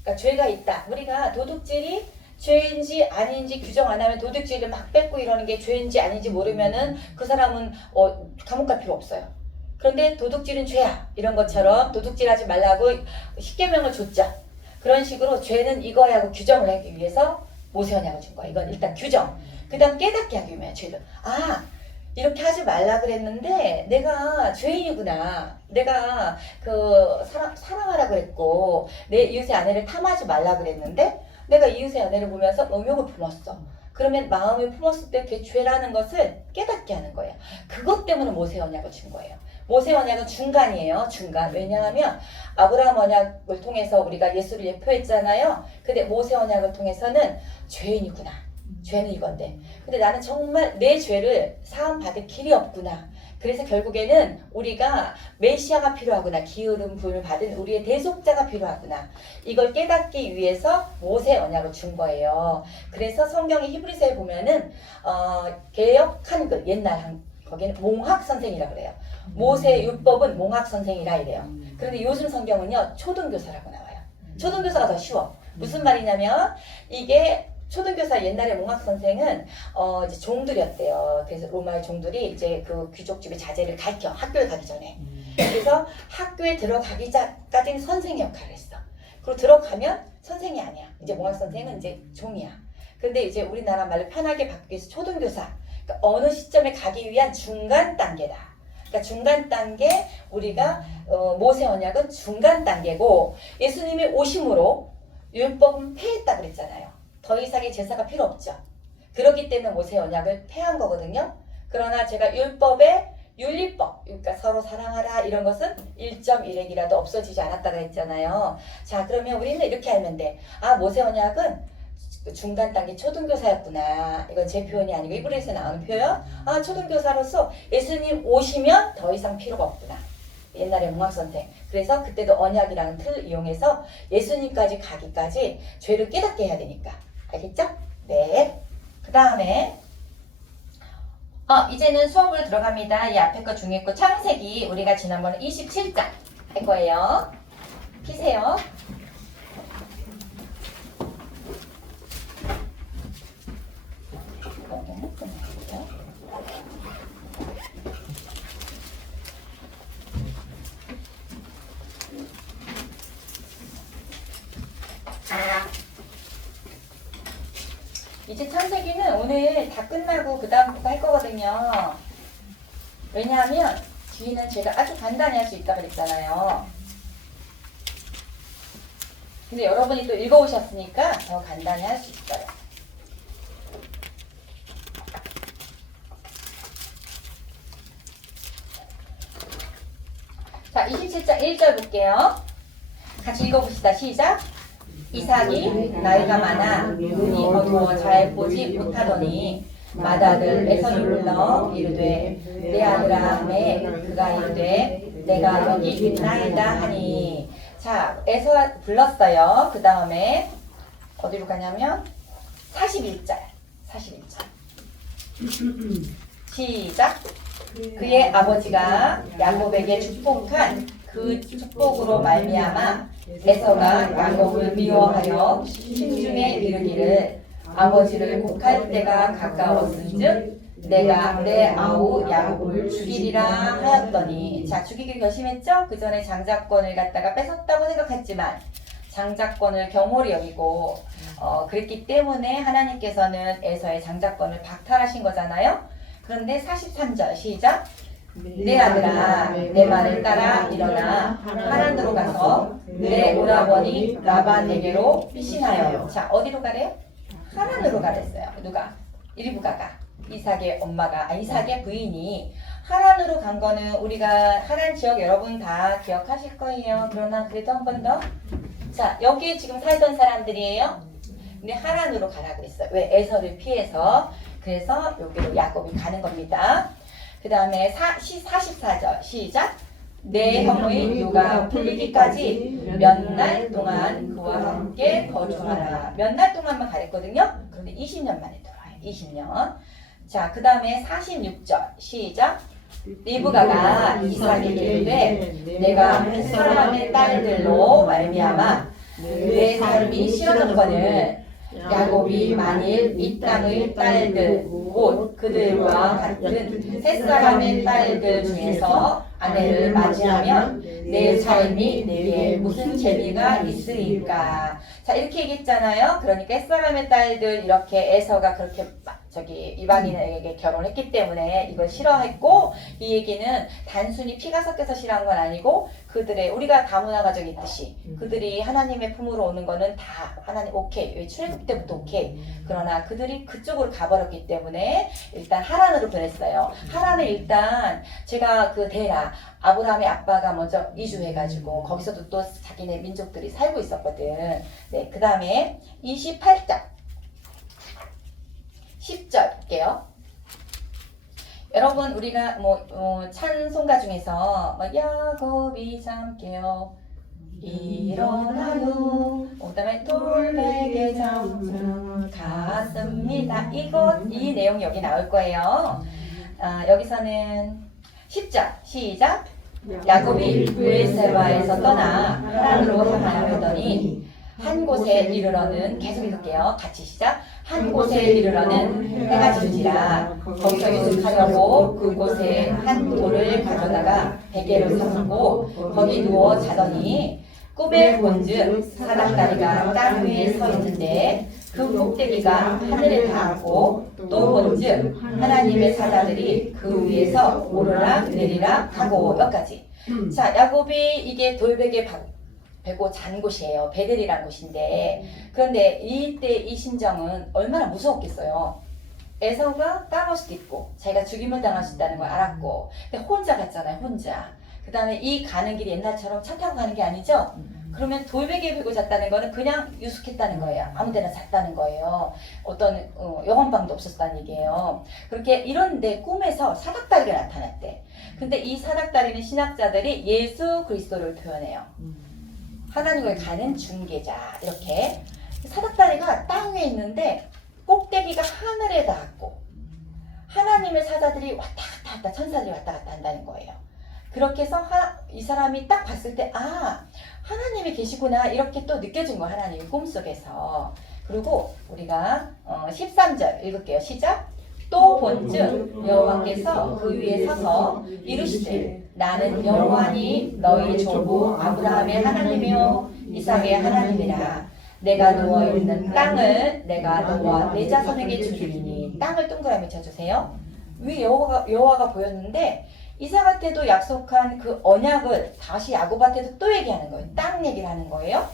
그러니까 죄가 있다. 우리가 도둑질이 죄인지 아닌지 규정 안 하면 도둑질을 막 뺏고 이러는 게 죄인지 아닌지 모르면은 그 사람은 감옥 갈 필요 없어요. 그런데 도둑질은 죄야. 이런 것처럼 도둑질하지 말라고 십계명을 줬죠. 그런 식으로 죄는 이거야 하고 규정을 하기 위해서 모세 언약을 준 거예요. 이건 일단 규정. 그 다음 깨닫게 하기 위해 죄를. 이렇게 하지 말라 그랬는데 내가 죄인이구나. 내가 사랑하라 그랬고 내 이웃의 아내를 탐하지 말라 그랬는데 내가 이웃의 아내를 보면서 음욕을 품었어. 그러면 마음을 품었을 때 그게 죄라는 것을 깨닫게 하는 거예요. 그것 때문에 모세 언약을 준 거예요. 모세 언약은 중간이에요. 중간. 왜냐하면 아브라함 언약을 통해서 우리가 예수를 예표했잖아요. 근데 모세 언약을 통해서는 죄인이구나. 죄는 이건데. 근데 나는 정말 내 죄를 사함 받을 길이 없구나. 그래서 결국에는 우리가 메시아가 필요하구나. 기름 부음을 받은 우리의 대속자가 필요하구나. 이걸 깨닫기 위해서 모세 언약을 준 거예요. 그래서 성경의 히브리서에 보면은 개역 한글 옛날 거기는 몽학 선생이라 그래요. 모세 율법은 몽학 선생이라 이래요. 그런데 요즘 성경은요 초등교사라고 나와요. 초등교사가 더 쉬워. 무슨 말이냐면 이게 초등교사 옛날에 몽학 선생은 이제 종들이었대요. 그래서 로마의 종들이 이제 그 귀족집의 자제를 가르쳐 학교에 가기 전에. 그래서 학교에 들어가기까지는 선생의 역할을 했어. 그리고 들어가면 선생이 아니야. 이제 몽학 선생은 이제 종이야. 그런데 이제 우리나라 말로 편하게 바꾸기 위해서 초등교사. 그러니까 어느 시점에 가기 위한 중간 단계다. 그러니까 중간 단계 우리가 모세 언약은 중간 단계고 예수님이 오심으로 율법은 폐했다 그랬잖아요. 더 이상의 제사가 필요 없죠. 그렇기 때문에 모세 언약을 폐한 거거든요. 그러나 제가 율법의 윤리법, 그러니까 서로 사랑하라 이런 것은 1.1핵이라도 없어지지 않았다고 했잖아요. 자, 그러면 우리는 이렇게 알면 돼. 모세 언약은 중간 단계 초등교사였구나. 이건 제 표현이 아니고 히브리서에 나오는 표현. 초등교사로서 예수님 오시면 더 이상 필요가 없구나. 옛날에 몽학선생. 그래서 그때도 언약이라는 틀을 이용해서 예수님까지 가기까지 죄를 깨닫게 해야 되니까. 알겠죠? 네. 그 다음에 이제는 수업으로 들어갑니다. 이 앞에 거 중에 거 창세기 우리가 지난번에 27장 할 거예요. 피세요. 이제 창세기는 오늘 다 끝나고 그 다음부터 할 거거든요. 왜냐하면 뒤는 제가 아주 간단히 할 수 있다고 그랬잖아요. 근데 여러분이 또 읽어오셨으니까 더 간단히 할 수 있어요. 자, 27장 1절 볼게요. 같이 읽어봅시다. 시작. 이삭이 나이가 많아 눈이 어두워 잘 보지 못하더니 맏아들 에서를 불러 이르되 내 아들아 하매 그가 이르되 내가 여기 있나이다 하니. 자, 에서 불렀어요. 그 다음에 어디로 가냐면 41절 시작. 그의 아버지가 야곱에게 축복한 그 축복으로 말미암아 에서가 야곱을 미워하여 심중에 이르기를 아버지를 곡할 때가 가까웠은즉 내가 내 아우 야곱을 죽이리라 하였더니, 자, 죽이기를 결심했죠? 그 전에 장자권을 갖다가 뺏었다고 생각했지만 장자권을 경홀히 여기고 그랬기 때문에 하나님께서는 에서의 장자권을 박탈하신 거잖아요. 그런데 43절 시작. 내 아들아 내 말을 따라 일어나 하란으로 가서 내 오라버니 라반에게로 피신하여. 자, 어디로 가래요? 하란으로 가랬어요. 누가? 리브가가, 이삭의 엄마가, 이삭의 부인이 하란으로 간 거는 우리가 하란 지역 여러분 다 기억하실 거예요. 그러나 그래도 한 번 더. 자, 여기에 지금 살던 사람들이에요. 근데 하란으로 가라 그랬어요. 왜? 에서를 피해서. 그래서 여기로 야곱이 가는 겁니다. 그 다음에 44절 시작. 내 형의 요가 풀리기까지 몇 날 동안 그와 함께 거주하라. 몇 날 동안만 가랬거든요. 그런데 20년 만에 돌아와요. 20년. 자, 그 다음에 46절 시작. 리브가가 이삭에게 이르되 내가 햇사람의 딸들로 말미암아 내 삶이 싫어졌거늘 야곱이 만일 이 땅의 딸들 곧 그들과 같은 햇사람의 딸들 중에서 아내를 맞이하면 내 삶이 내게 무슨 재미가 있으리까. 자, 이렇게 얘기했잖아요. 그러니까 햇사람의 딸들, 이렇게 에서가 그렇게 이방인에게 결혼했기 때문에 이걸 싫어했고, 이 얘기는 단순히 피가 섞여서 싫어한 건 아니고 그들의, 우리가 다문화 가정이 있듯이 그들이 하나님의 품으로 오는 거는 다 하나님 오케이, 출애굽 때부터 오케이. 그러나 그들이 그쪽으로 가버렸기 때문에 일단 하란으로 보냈어요. 하란을 일단 제가 그 데라, 아브라함의 아빠가 먼저 이주해가지고 거기서도 또 자기네 민족들이 살고 있었거든. 네, 그 다음에 28장 10절 볼게요. 여러분, 우리가 찬송가 중에서 야곱이 잠깨어 일어나도, 그다음에 돌베개 갔습니다. 이 내용이 여기 나올 거예요. 여기서는 10절 시작. 야곱이 브에세바에서 떠나 하란으로 향하더니 한 곳에 이르러는, 계속 읽을게요. 같이 시작. 한 곳에 이르러는 해가 지르지라. 거기서 유숙하려고 그곳에 한 돌을 가져다가 베개로 삼고 거기 누워 자더니 꿈에 본즉 사닥다리가 땅 위에 서 있는데 그 꼭대기가 하늘에 닿았고, 또 본즉 하나님의 사자들이 그 위에서 오르락 내리락 하고. 여기까지. 자, 야곱이 이게 돌베개 베고 잔 곳이에요. 베델이란 곳인데, 그런데 이때 이 심정은 얼마나 무서웠겠어요. 에서가 따라올 수도 있고 자기가 죽임을 당할 수 있다는 걸 알았고, 근데 혼자 갔잖아요. 혼자. 그 다음에 이 가는 길이 옛날처럼 차 타고 가는 게 아니죠. 그러면 돌베개 베고 잤다는 거는 그냥 유숙했다는 거예요. 아무데나 잤다는 거예요. 어떤 영원방도 없었다는 얘기예요. 그렇게 이런데 꿈에서 사닥다리가 나타났대. 근데 이 사닥다리는 신학자들이 예수 그리스도를 표현해요. 하나님을 가는 중개자, 이렇게. 사닥다리가 땅 위에 있는데 꼭대기가 하늘에 닿았고 하나님의 사자들이 왔다 갔다 왔다, 천사들이 왔다 갔다 한다는 거예요. 그렇게 해서 이 사람이 딱 봤을 때, 아, 하나님이 계시구나, 이렇게 또 느껴진 거, 하나님 꿈속에서. 그리고 우리가 13절 읽을게요. 시작. 또 본즉 여호와께서 그 위에 서서 이르시되 나는 여호와니 너희 조부 아브라함의 하나님이요 이삭의 하나님이라. 내가 누워있는 땅을 내가 너와 내 자손에게 주리니. 땅을 동그라미 쳐주세요. 위 여호와가 보였는데 이삭한테도 약속한 그 언약을 다시 야곱한테도 또 얘기하는 거예요. 땅 얘기를 하는 거예요.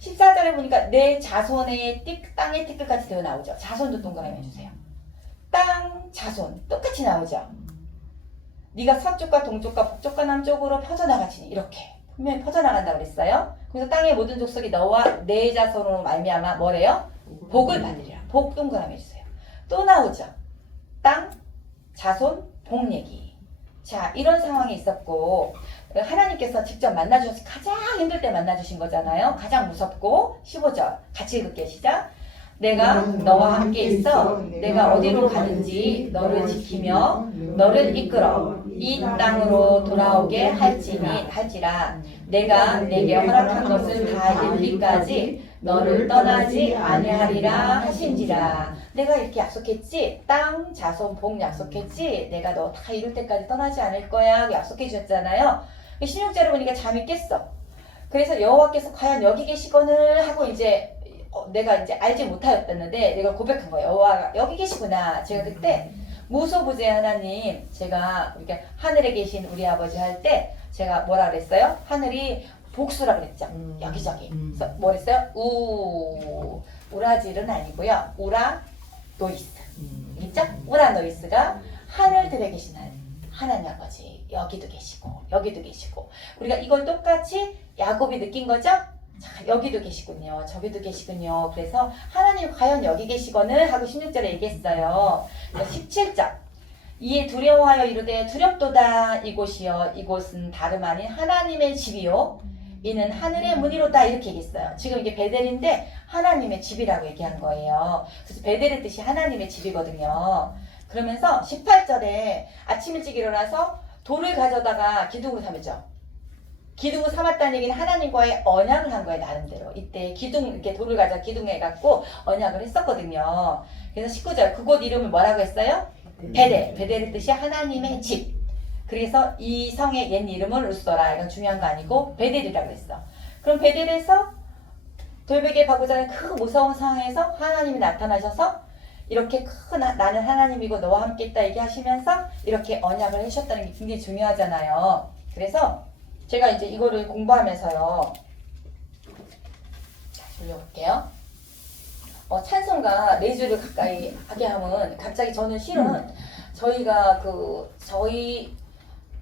14절에 보니까 내 자손의 땅의 띠끝까지 되어 나오죠. 자손도 동그라미 해주세요. 땅, 자손 똑같이 나오죠. 네가 서쪽과 동쪽과 북쪽과 남쪽으로 퍼져나가지니, 이렇게 분명히 퍼져나간다고 그랬어요. 그래서 땅의 모든 족속이 너와 내 자손으로 말미암아 뭐래요? 복을 받으리라. 복 동그라미 해주세요. 또 나오죠. 땅, 자손, 복 얘기. 자, 이런 상황이 있었고 하나님께서 직접 만나주셔서 가장 힘들 때 만나주신 거잖아요. 가장 무섭고. 15절 같이 읽을게요. 시작. 내가 너와 함께 있어 내가 어디로 가든지 너를 지키며 너를 이끌어 이 땅으로 돌아오게 할지라 내가 내게 허락한 것을 다 이루기까지 너를 떠나지 아니하리라 하신지라. 내가 이렇게 약속했지? 땅, 자손, 복 약속했지? 내가 너 다 이룰 때까지 떠나지 않을 거야 하고 약속해 주셨잖아요. 16절을 보니까 잠이 깼어. 그래서 여호와께서 과연 여기 계시거늘 하고 이제 내가 이제 알지 못하였었는데 내가 고백한 거예요. 여호와가 여기 계시구나. 제가 그때 무소부재 하나님, 제가 이렇게 하늘에 계신 우리 아버지 할 때 제가 뭐라 그랬어요? 하늘이 복수라 그랬죠. 여기저기. 그래서 뭐 그랬어요? 우라질은 아니고요. 우라노이스. 있죠? 우라노이스가 하늘들에 계신 하나님 아버지. 여기도 계시고 여기도 계시고 우리가 이걸 똑같이 야곱이 느낀 거죠? 자, 여기도 계시군요. 저기도 계시군요. 그래서 하나님 과연 여기 계시거늘 하고 16절에 얘기했어요. 17절 이에 두려워하여 이르되 두렵도다 이곳이여 이곳은 다름 아닌 하나님의 집이요 이는 하늘의 문이로다 이렇게 얘기했어요. 지금 이게 베델인데 하나님의 집이라고 얘기한 거예요. 그래서 베델의 뜻이 하나님의 집이거든요. 그러면서 18절에 아침 일찍 일어나서 돌을 가져다가 기둥으로 삼았죠. 기둥을 삼았다는 얘기는 하나님과의 언약을 한 거예요. 나름대로. 이때 기둥 이렇게 돌을 가져 기둥에 갖고 언약을 했었거든요. 그래서 19절 그곳 이름을 뭐라고 했어요? 베델. 베델의 뜻이 하나님의 집. 그래서 이 성의 옛 이름은 루스더라. 이건 중요한 거 아니고 베델이라고 했어. 그럼 베델에서 돌베개 바구자는 그 무서운 상황에서 하나님이 나타나셔서 이렇게 큰 나는 하나님이고 너와 함께 있다 얘기하시면서 이렇게 언약을 하셨다는 게 굉장히 중요하잖아요. 그래서 제가 이제 이거를 공부하면서요. 돌려볼게요. 찬송가 4주를 가까이 하게 하면 갑자기 저는 실은 저희가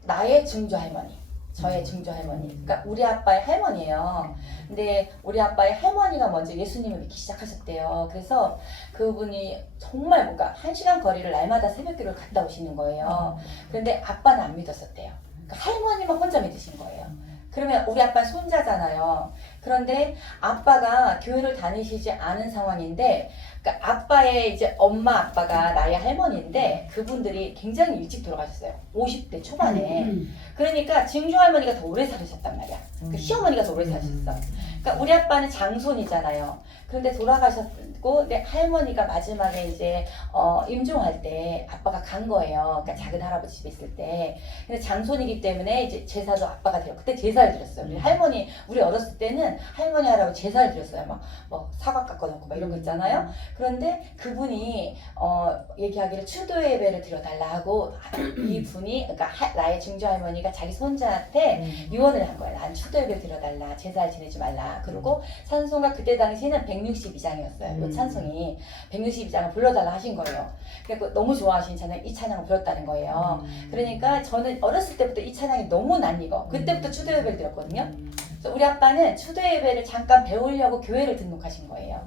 나의 증조 할머니, 저의 증조 할머니, 그러니까 우리 아빠의 할머니예요. 근데 우리 아빠의 할머니가 먼저 예수님을 믿기 시작하셨대요. 그래서 그분이 정말 뭔가 1시간 거리를 날마다 새벽기도를 갔다 오시는 거예요. 그런데 아빠는 안 믿었었대요. 그러니까 할머니만 혼자 믿으신 거예요. 그러면 우리 아빠는 손자잖아요. 그런데 아빠가 교회를 다니시지 않은 상황인데, 그러니까 아빠의 이제 엄마 아빠가 나의 할머니인데 그분들이 굉장히 일찍 돌아가셨어요. 50대 초반에. 그러니까 증조 할머니가 더 오래 살으셨단 말이야. 그 시어머니가 더 오래 사셨어. 그러니까 우리 아빠는 장손이잖아요. 그런데 돌아가셨고 내 할머니가 마지막에 이제 임종할 때 아빠가 간 거예요. 그러니까 작은 할아버지 집에 있을 때. 근데 장손이기 때문에 이제 제사도 아빠가 드려. 그때 제사를 드렸어요. 우리 할머니 우리 어렸을 때는 할머니 할아버지 제사를 드렸어요. 막 사과 깎아 놓고 막 이런 거 있잖아요. 그런데 그분이 얘기하기를 추도 예배를 드려달라 하고 이 분이 그러니까 나의 증조 할머니가 자기 손자한테 유언을 한 거예요. 난 추도 예배 드려달라. 제사를 지내지 말라. 그리고 찬송가 그때 당시는 162장이었어요. 이 찬송이 162장을 불러달라 하신 거예요. 그래서 너무 좋아하신 찬양, 이 찬양을 불렀다는 거예요. 그러니까 저는 어렸을 때부터 이 찬양이 너무 낯익어. 그때부터 추도 예배를 드렸거든요. 그래서 우리 아빠는 추도 예배를 잠깐 배우려고 교회를 등록하신 거예요.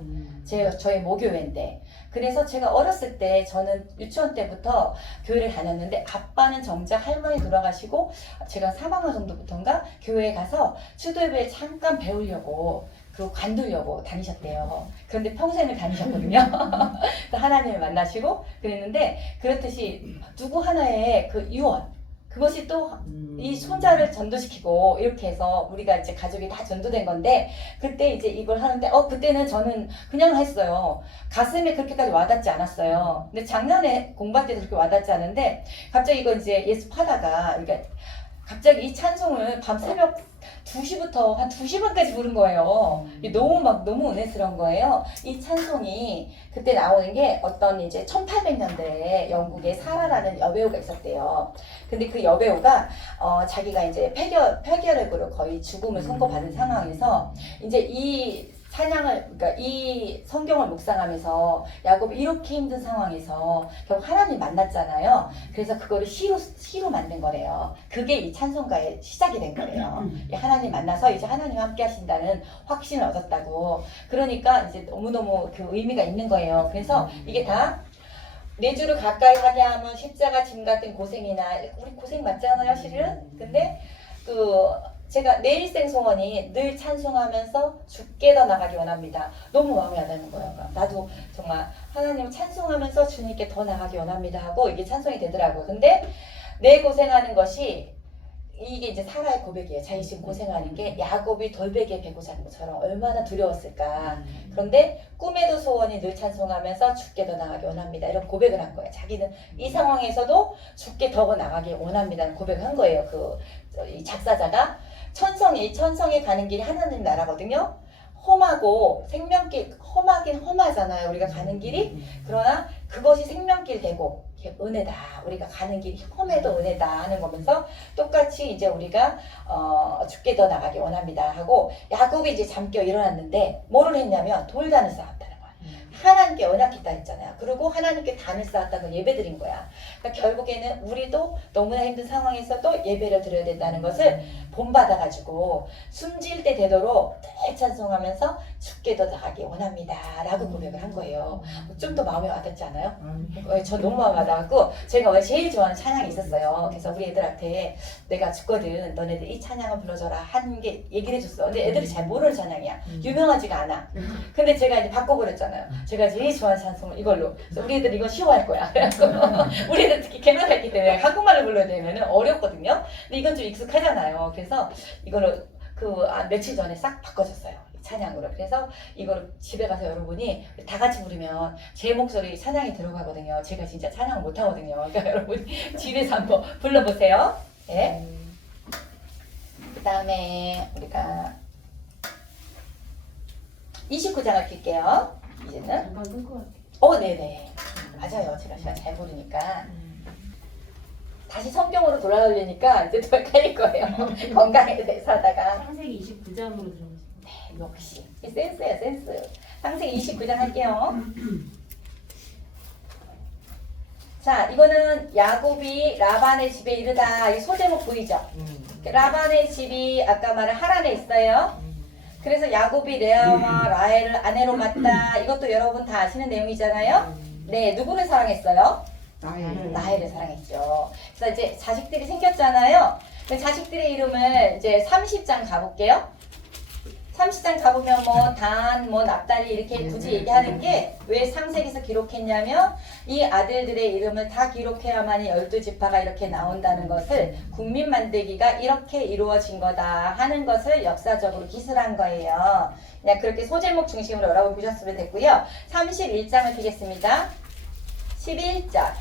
저희 모교회인데. 그래서 제가 어렸을 때 저는 유치원 때부터 교회를 다녔는데 아빠는 정작 할머니 돌아가시고 제가 3학년 정도부터인가 교회에 가서 추도예배 잠깐 배우려고 그 관두려고 다니셨대요. 그런데 평생을 다니셨거든요. 하나님을 만나시고 그랬는데 그렇듯이 누구 하나의 그 유언 그것이 또 이 손자를 전도시키고 이렇게 해서 우리가 이제 가족이 다 전도된 건데 그때 이제 이걸 하는데 그때는 저는 그냥 했어요. 가슴에 그렇게까지 와닿지 않았어요. 근데 작년에 공부할 때도 그렇게 와닿지 않은데 갑자기 이거 이제 예습하다가 그러니까 갑자기 이 찬송을 밤 새벽 2시부터 한 2시 반까지 부른 거예요. 너무 은혜스러운 거예요. 이 찬송이 그때 나오는 게 어떤 이제 1800년대에 영국에 사라라는 여배우가 있었대요. 근데 그 여배우가 자기가 이제 폐결핵으로 거의 죽음을 선고받은 상황에서 이제 이 찬양을 그러니까 이 성경을 묵상하면서 야곱이 이렇게 힘든 상황에서 결국 하나님 만났잖아요. 그래서 그거를 시로 만든 거래요. 그게 이 찬송가의 시작이 된 거래요. 하나님 만나서 이제 하나님 함께 하신다는 확신을 얻었다고. 그러니까 이제 너무너무 그 의미가 있는 거예요. 그래서 이게 다 4주를 가까이 하게 하면 십자가 짐 같은 고생이나 우리 고생 맞잖아요, 실은. 근데 제가 내 일생 소원이 늘 찬송하면서 주께 더 나가기 원합니다. 너무 마음에 와닿는 거예요. 나도 정말 하나님을 찬송하면서 주님께 더 나가기 원합니다 하고 이게 찬송이 되더라고요. 근데 내 고생하는 것이 이게 이제 사라의 고백이에요. 자기 지금 고생하는 게 야곱이 돌베개에 베고 자는 것처럼 얼마나 두려웠을까. 그런데 꿈에도 소원이 늘 찬송하면서 주께 더 나가기 원합니다. 이런 고백을 한 거예요. 자기는 이 상황에서도 주께 더 나가기 원합니다는 고백을 한 거예요. 이 작사자가. 천성에 가는 길이 하나님 나라거든요. 험하고 생명길, 험하긴 험하잖아요. 우리가 가는 길이. 그러나 그것이 생명길 되고 은혜다. 우리가 가는 길이 험해도 은혜다 하는 거면서 똑같이 이제 우리가 주께 더 나가기 원합니다 하고 야곱이 이제 잠겨 일어났는데 뭐를 했냐면 돌단을 쌓았다는 거야. 하나님께 언약했다 했잖아요. 그리고 하나님께 단을 쌓았다는 걸 예배드린 거야. 그러니까 결국에는 우리도 너무나 힘든 상황에서도 예배를 드려야 된다는 것을 본받아가지고 숨질 때 되도록 늘 찬송하면서 주께 더 나가기 원합니다 라고 고백을 한 거예요. 좀 더 마음에 와닿지 않아요? 저 너무 마음에 와닿았고 제가 원래 제일 좋아하는 찬양이 있었어요. 그래서 우리 애들한테 내가 죽거든 너네들 이 찬양을 불러줘라 하는 게 얘기를 해줬어. 근데 애들이 잘 모르는 찬양이야. 유명하지가 않아. 근데 제가 이제 바꿔버렸잖아요. 제가 제일 좋아하는 찬송은 이걸로. 그래서 우리 애들 이거 쉬워할 거야. 그래서 우리 애들 특히 개나가 있기 때문에 한국말로 불러야 되면 어렵거든요. 근데 이건 좀 익숙하잖아요. 그래서 이걸로 며칠 전에 싹 바꿔줬어요. 찬양으로. 그래서 이걸 집에 가서 여러분이 다 같이 부르면 제 목소리 찬양이 들어가거든요. 제가 진짜 찬양 못하거든요. 그러니까 여러분 집에서 한번 불러보세요. 네. 그 다음에 우리가 29장을 낄게요. 이제는. 잠깐 끊고 갈게요. 네네. 맞아요. 제가 잘 모르니까. 다시 성경으로 돌아오려니까 이제 또 헷갈릴 거예요. 건강에 대해서 하다가. 창세기 29장으로 들어가세요. 네, 역시. 센스예요, 센스. 창세기 29장 할게요. 자, 이거는 야곱이 라반의 집에 이르다. 이 소제목 보이죠? 라반의 집이 아까 말한 하란에 있어요. 그래서 야곱이 레아와 라헬을 아내로 맡다. 이것도 여러분 다 아시는 내용이잖아요. 네, 누구를 사랑했어요? 라헬을 사랑했죠. 그래서 이제 자식들이 생겼잖아요. 그 자식들의 이름을 이제 30장 가볼게요. 30장 가보면 단, 납달리 이렇게 굳이 얘기하는 게 왜 창세기에서 기록했냐면 이 아들들의 이름을 다 기록해야만이 12지파가 이렇게 나온다는 것을 국민 만들기가 이렇게 이루어진 거다 하는 것을 역사적으로 기술한 거예요. 그냥 그렇게 소제목 중심으로 여러분 보셨으면 됐고요. 31장을 피겠습니다. 11절.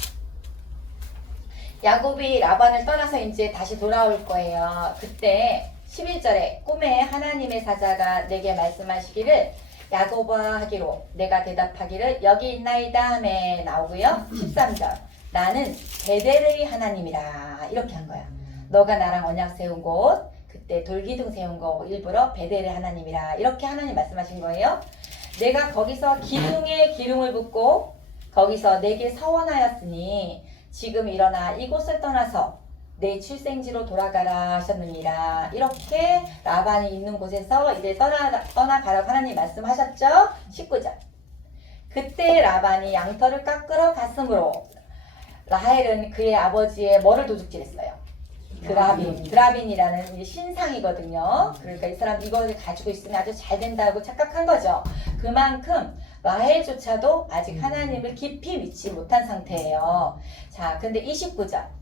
야곱이 라반을 떠나서 이제 다시 돌아올 거예요. 그때 11절에 꿈에 하나님의 사자가 내게 말씀하시기를 야곱아 하기로 내가 대답하기를 여기 있나이다 하며 나오고요. 13절 나는 베델의 하나님이라 이렇게 한 거야. 너가 나랑 언약 세운 곳 그때 돌기둥 세운 거 일부러 베델의 하나님이라 이렇게 하나님 말씀하신 거예요. 내가 거기서 기둥에 기름을 붓고 거기서 내게 서원하였으니 지금 일어나 이곳을 떠나서 내 출생지로 돌아가라 하셨느니라. 이렇게 라반이 있는 곳에서 이제 떠나가라고 하나님 말씀하셨죠. 19절. 그때 라반이 양털을 깎으러 갔으므로 라헬은 그의 아버지의 뭐를 도둑질했어요? 드라빈이라는 신상이거든요. 그러니까 이 사람 이걸 가지고 있으면 아주 잘 된다고 착각한 거죠. 그만큼 라헬조차도 아직 하나님을 깊이 믿지 못한 상태예요. 자, 근데 29절.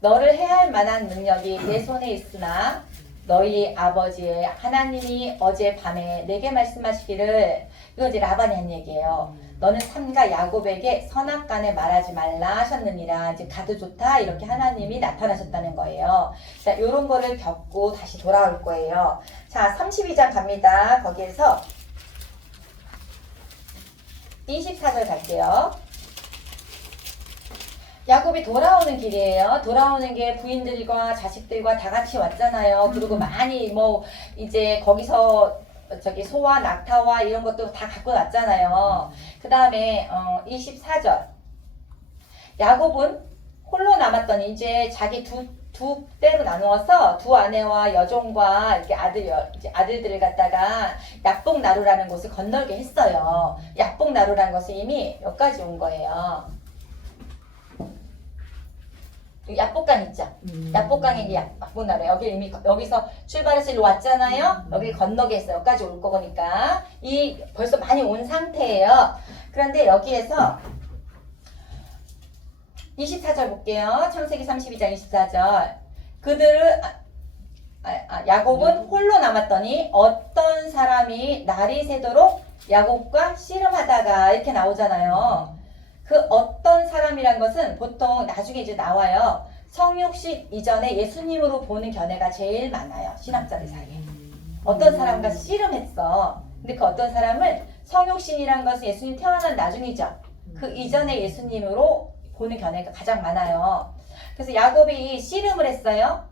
너를 해할 만한 능력이 내 손에 있으나 너희 아버지의 하나님이 어제 밤에 내게 말씀하시기를 이거 이제 라반이 한 얘기예요. 너는 삼가 야곱에게 선악간에 말하지 말라 하셨느니라. 이제 가도 좋다 이렇게 하나님이 나타나셨다는 거예요. 자, 요런 거를 겪고 다시 돌아올 거예요. 자, 32장 갑니다. 거기에서 24절 갈게요. 야곱이 돌아오는 길이에요. 돌아오는 게 부인들과 자식들과 다 같이 왔잖아요. 그리고 많이 이제 거기서 소와 낙타와 이런 것도 다 갖고 왔잖아요. 그 다음에 24절. 야곱은 홀로 남았더니 이제 자기 두 때로 나누어서 두 아내와 여종과 이렇게 아들들을 갖다가 약복나루라는 곳을 건널게 했어요. 약복나루라는 것은 이미 여기까지 온 거예요. 야복강 있죠? 야복강에 이게 야복 나라 여기 이미 여기서 출발해서 일로 왔잖아요. 여기 건너게 했어요. 여기까지 올 거니까 이 벌써 많이 온 상태예요. 그런데 여기에서 24절 볼게요. 창세기 32장 24절. 그들을 야곱은 홀로 남았더니 어떤 사람이 날이 새도록 야곱과 씨름하다가 이렇게 나오잖아요. 그 어떤 사람이란 것은 보통 나중에 이제 나와요. 성육신 이전에 예수님으로 보는 견해가 제일 많아요. 신학자들 사이에. 어떤 사람과 씨름했어. 근데 그 어떤 사람은 성육신이란 것은 예수님 태어난 나중이죠. 그 이전에 예수님으로 보는 견해가 가장 많아요. 그래서 야곱이 씨름을 했어요.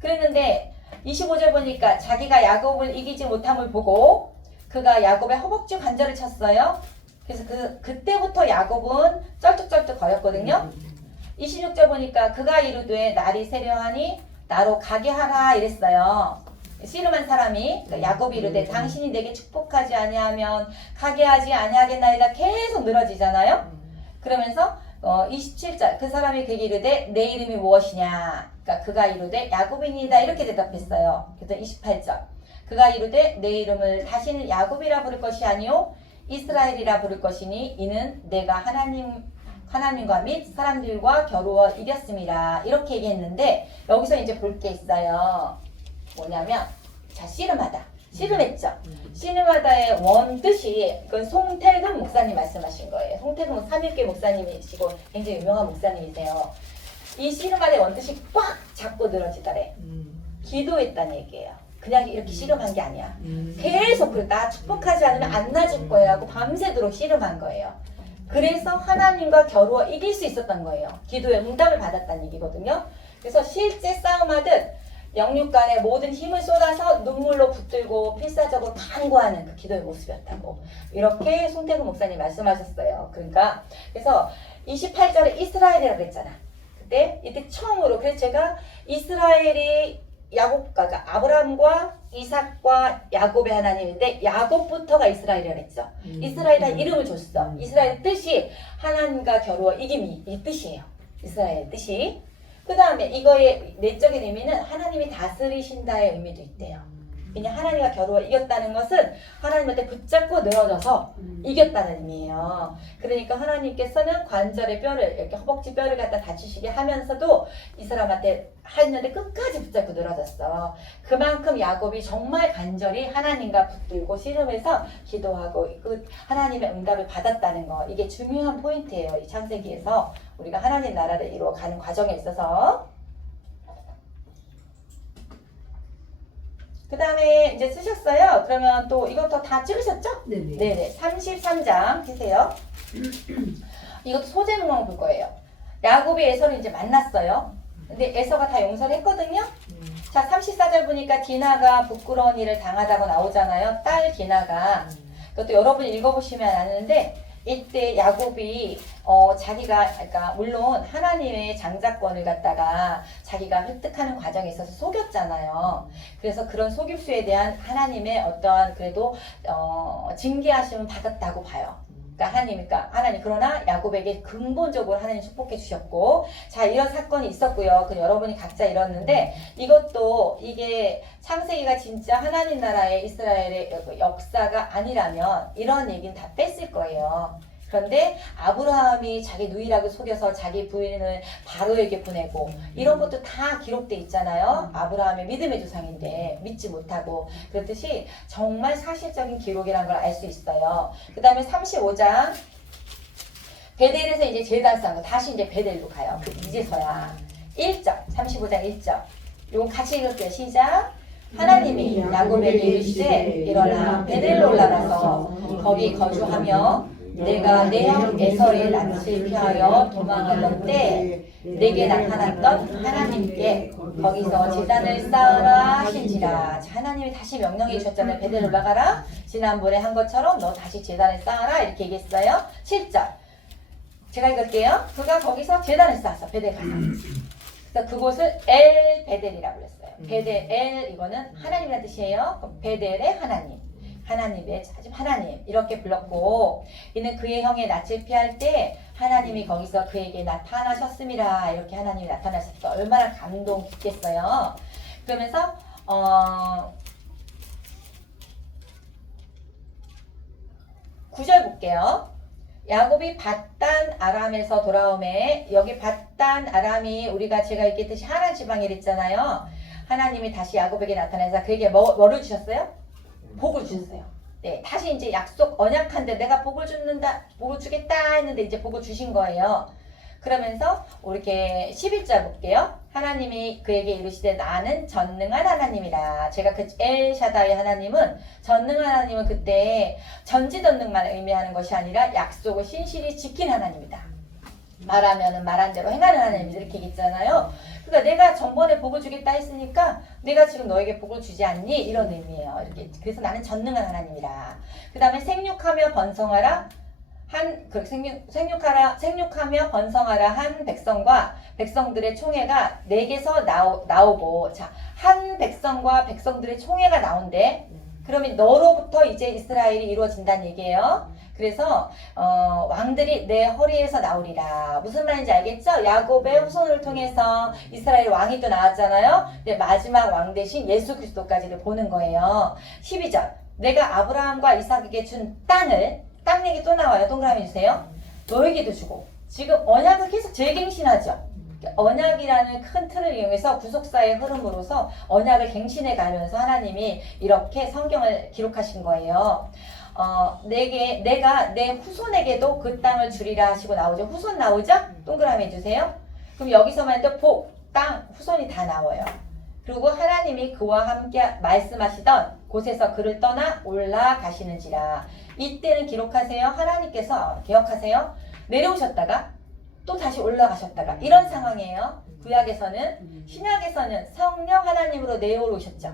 그랬는데 25절 보니까 자기가 야곱을 이기지 못함을 보고 그가 야곱의 허벅지 관절을 쳤어요. 그래서 그때부터 야곱은 쩔뚝쩔뚝 거렸거든요. 26절 보니까 그가 이르되 날이 세려하니 나로 가게 하라 이랬어요. 씨름한 사람이 그러니까 야곱이 이르되 당신이 내게 축복하지 아니하면 가게 하지 아니하겠나이다 계속 늘어지잖아요. 그러면서 27절 그 사람이 그에게 이르되 내 이름이 무엇이냐. 그러니까 그가 이르되 야곱이니이다 이렇게 대답했어요. 그래서 28절 그가 이르되 내 이름을 다시는 야곱이라 부를 것이 아니요 이스라엘이라 부를 것이니 이는 내가 하나님과 및 사람들과 겨루어 이겼습니다. 이렇게 얘기했는데 여기서 이제 볼 게 있어요. 뭐냐면 자 씨름하다. 씨름했죠. 씨름하다의 원뜻이 이건 송태근 목사님 말씀하신 거예요. 송태근 삼일교 목사님이시고 굉장히 유명한 목사님이세요. 이 씨름하다의 원뜻이 꽉 잡고 늘어지더래. 기도했다는 얘기예요. 그냥 이렇게 씨름한 게 아니야. 계속 그래 나 축복하지 않으면 안 놔줄 거야 하고 밤새도록 씨름한 거예요. 그래서 하나님과 겨루어 이길 수 있었던 거예요. 기도에 응답을 받았다는 얘기거든요. 그래서 실제 싸움하듯 영육 간의 모든 힘을 쏟아서 눈물로 붙들고 필사적으로 간구하는 그 기도의 모습이었다고 이렇게 송태근 목사님 말씀하셨어요. 그러니까 그래서 28절에 이스라엘이라고 그랬잖아. 이때 처음으로 그래서 제가 이스라엘이 야곱과 아브라함과 이삭과 야곱의 하나님인데 야곱부터가 이스라엘이라고 했죠. 이스라엘이라는 이름을 줬어. 이스라엘의 뜻이 하나님과 겨루어 이김이 이 뜻이에요. 이스라엘의 뜻이. 그 다음에 이거의 내적인 의미는 하나님이 다스리신다의 의미도 있대요. 그냥 하나님과 겨루어 이겼다는 것은 하나님한테 붙잡고 늘어져서 이겼다는 의미예요. 그러니까 하나님께서는 관절의 뼈를 이렇게 허벅지 뼈를 갖다 다치시게 하면서도 이 사람한테 하는데 끝까지 붙잡고 늘어졌어. 그만큼 야곱이 정말 간절히 하나님과 붙들고 씨름해서 기도하고 그 하나님의 응답을 받았다는 거 이게 중요한 포인트예요. 이 창세기에서 우리가 하나님 나라를 이루어가는 과정에 있어서. 그 다음에 이제 쓰셨어요. 그러면 또 이것도 다 찍으셨죠? 네네. 33장 피세요. 이것도 소제목만 볼 거예요. 야곱이 에서를 이제 만났어요. 근데 에서가 다 용서를 했거든요. 자 34절 보니까 디나가 부끄러운 일을 당하다고 나오잖아요. 딸 디나가. 그것도 여러분이 읽어보시면 아는데 이때 야곱이 자기가 그러니까 물론 하나님의 장자권을 갖다가 자기가 획득하는 과정에 있어서 속였잖아요. 그래서 그런 속임수에 대한 하나님의 어떠한 그래도 징계하심은 받았다고 봐요. 그러니까 하나님 그러나 야곱에게 근본적으로 하나님 축복해 주셨고 자 이런 사건이 있었고요. 그 여러분이 각자 이뤘는데 이것도 이게 창세기가 진짜 하나님 나라의 이스라엘의 역사가 아니라면 이런 얘기는 다 뺐을 거예요. 그런데 아브라함이 자기 누이락을 속여서 자기 부인을 바로에게 보내고 이런 것도 다 기록돼 있잖아요. 아브라함의 믿음의 조상인데 믿지 못하고 그렇듯이 정말 사실적인 기록이라는 걸 알 수 있어요. 그 다음에 35장 베델에서 이제 제단 쌓은 거 다시 이제 베델로 가요. 이제서야 1절 35장 1절 요거 같이 읽을게요. 시작. 하나님이 야곱에게 이르시되 일어나 베델로 올라가서 거기 거주하며 내가 내 형 에서의 낯을 피하여 도망하던 때 내게 나타났던 하나님께 거기서 제단을 쌓으라 하신지라. 하나님이 다시 명령해 주셨잖아요. 베델 올라가라. 지난번에 한 것처럼 너 다시 제단을 쌓아라 이렇게 얘기했어요. 7절 제가 읽을게요. 그가 거기서 제단을 쌓았어. 베델 가서. 그래서 그곳을 엘 베델이라고 그랬어요. 베델 엘 이거는 하나님이라는 뜻이에요. 베델의 하나님. 하나님의 자집 하나님 이렇게 불렀고 이는 그의 형의 낯을 피할 때 하나님이 거기서 그에게 나타나셨음이라 이렇게 하나님이 나타나셨어. 얼마나 감동 깊겠어요. 그러면서 9절 볼게요. 야곱이 밧단 아람에서 돌아오매 여기 밧단 아람이 우리가 제가 얘기했듯이 하란 지방이라 했잖아요. 하나님이 다시 야곱에게 나타나서 그에게 뭐를 주셨어요? 복을 주셨어요. 네, 다시 이제 약속 언약한데 내가 복을 주겠다 했는데 이제 복을 주신 거예요. 그러면서 이렇게 11절 볼게요. 하나님이 그에게 이르시되 나는 전능한 하나님이라. 제가 그 엘샤다의 하나님은 전능한 하나님은 그때 전지전능만 의미하는 것이 아니라 약속을 신실히 지킨 하나님이다. 말하면은 말한 대로 행하는 하나님 이렇게 얘기했잖아요. 그러니까 내가 전번에 복을 주겠다 했으니까 내가 지금 너에게 복을 주지 않니? 이런 의미예요. 이렇게 그래서 나는 전능한 하나님이라. 그 다음에 생육하며 번성하라. 생육하며 번성하라 한 백성과 백성들의 총회가 내게서 나오고 자, 한 백성과 백성들의 총회가 나온대. 그러면 너로부터 이제 이스라엘이 이루어진다는 얘기예요. 그래서 왕들이 내 허리에서 나오리라. 무슨 말인지 알겠죠? 야곱의 후손을 통해서 이스라엘 왕이 또 나왔잖아요. 근데 마지막 왕 대신 예수 그리스도까지를 보는 거예요. 12절 내가 아브라함과 이삭에게 준 땅을 땅 얘기 또 나와요. 동그라미 주세요. 너에게도 주고 지금 언약을 계속 재갱신하죠. 언약이라는 큰 틀을 이용해서 구속사의 흐름으로서 언약을 갱신해 가면서 하나님이 이렇게 성경을 기록하신 거예요. 내가 내 후손에게도 그 땅을 주리라 하시고 나오죠. 후손 나오죠? 동그라미 해주세요. 그럼 여기서만 또 복, 땅, 후손이 다 나와요. 그리고 하나님이 그와 함께 말씀하시던 곳에서 그를 떠나 올라가시는지라. 이때는 기록하세요. 하나님께서 기억하세요. 내려오셨다가 또 다시 올라가셨다가 이런 상황이에요. 구약에서는 신약에서는 성령 하나님으로 내려오셨죠.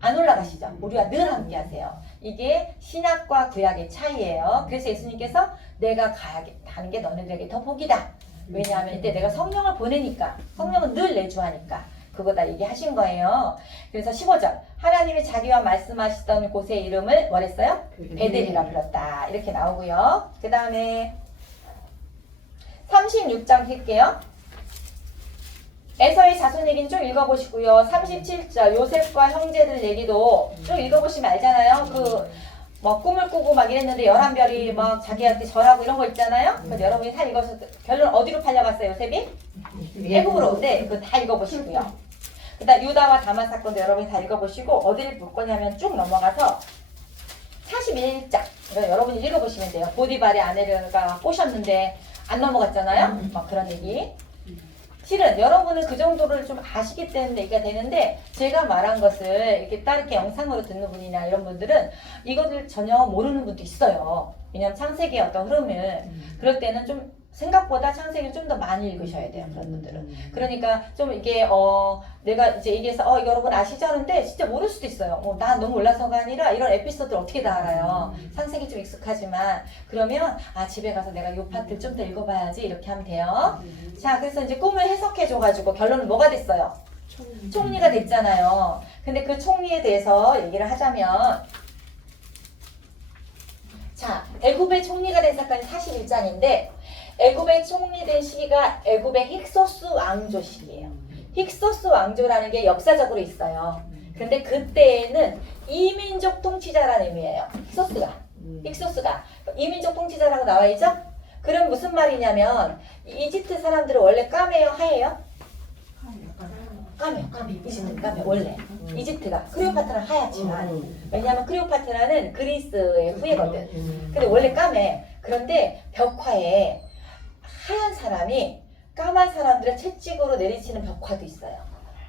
안 올라가시죠. 우리와 늘 함께 하세요. 이게 신약과 구약의 차이예요. 그래서 예수님께서 내가 가는 게 너네들에게 더 복이다. 왜냐하면 이때 내가 성령을 보내니까 성령은 늘 내주하니까 그거다 얘기하신 거예요. 그래서 15절 하나님이 자기와 말씀하시던 곳의 이름을 뭐랬어요? 베델이라 불렀다. 이렇게 나오고요. 그 다음에 36장 킬게요. 에서의 자손 얘기는 좀 읽어보시고요. 37절 요셉과 형제들 얘기도 좀 읽어보시면 알잖아요. 뭐 꿈을 꾸고 막 이랬는데 11별이 막 자기한테 절하고 이런 거 있잖아요. 그래서 여러분이 다 읽어서 결론 어디로 팔려갔어요, 요셉이? 애굽으로. 네, 그거 다 읽어보시고요. 그 다음 유다와 다만 사건도 여러분이 다 읽어보시고 어디를 볼 거냐면 쭉 넘어가서 41장 여러분이 읽어보시면 돼요. 보디발의 아내가 꼬셨는데 안 넘어갔잖아요. 막 그런 얘기. 실은 여러분은 그 정도를 좀 아시기 때문에 얘기가 되는데 제가 말한 것을 이렇게 다르게 영상으로 듣는 분이나 이런 분들은 이것을 전혀 모르는 분도 있어요. 왜냐하면 창세기의 어떤 흐름을 그럴 때는 좀 생각보다 창세기를 좀 더 많이 읽으셔야 돼요. 그런 분들은. 그러니까 좀 이게 내가 이제 얘기해서 여러분 아시죠? 하는데 진짜 모를 수도 있어요. 나 너무 올라서가 아니라 이런 에피소드를 어떻게 다 알아요. 창세기 좀 익숙하지만 그러면 집에 가서 내가 요 파트를 좀 더 읽어봐야지 이렇게 하면 돼요. 자, 그래서 이제 꿈을 해석해줘가지고 결론은 뭐가 됐어요? 총리가 됐잖아요. 근데 그 총리에 대해서 얘기를 하자면 자, 애굽의 총리가 된 사건이 41장인데 애굽의 총리된 시기가 애굽의 힉소스 왕조 시기예요. 힉소스 왕조라는 게 역사적으로 있어요. 근데 그때에는 이민족 통치자라는 의미예요. 힉소스가 이민족 통치자라고 나와 있죠? 그럼 무슨 말이냐면 이집트 사람들은 원래 까매요, 하얘요? 까매. 이집트는 까매 원래. 이집트가 크레오파트라는 하얗지만 왜냐하면 크레오파트라는 그리스의 후예거든. 근데 원래 까매. 그런데 벽화에 하얀 사람이 까만 사람들의 채찍으로 내리치는 벽화도 있어요.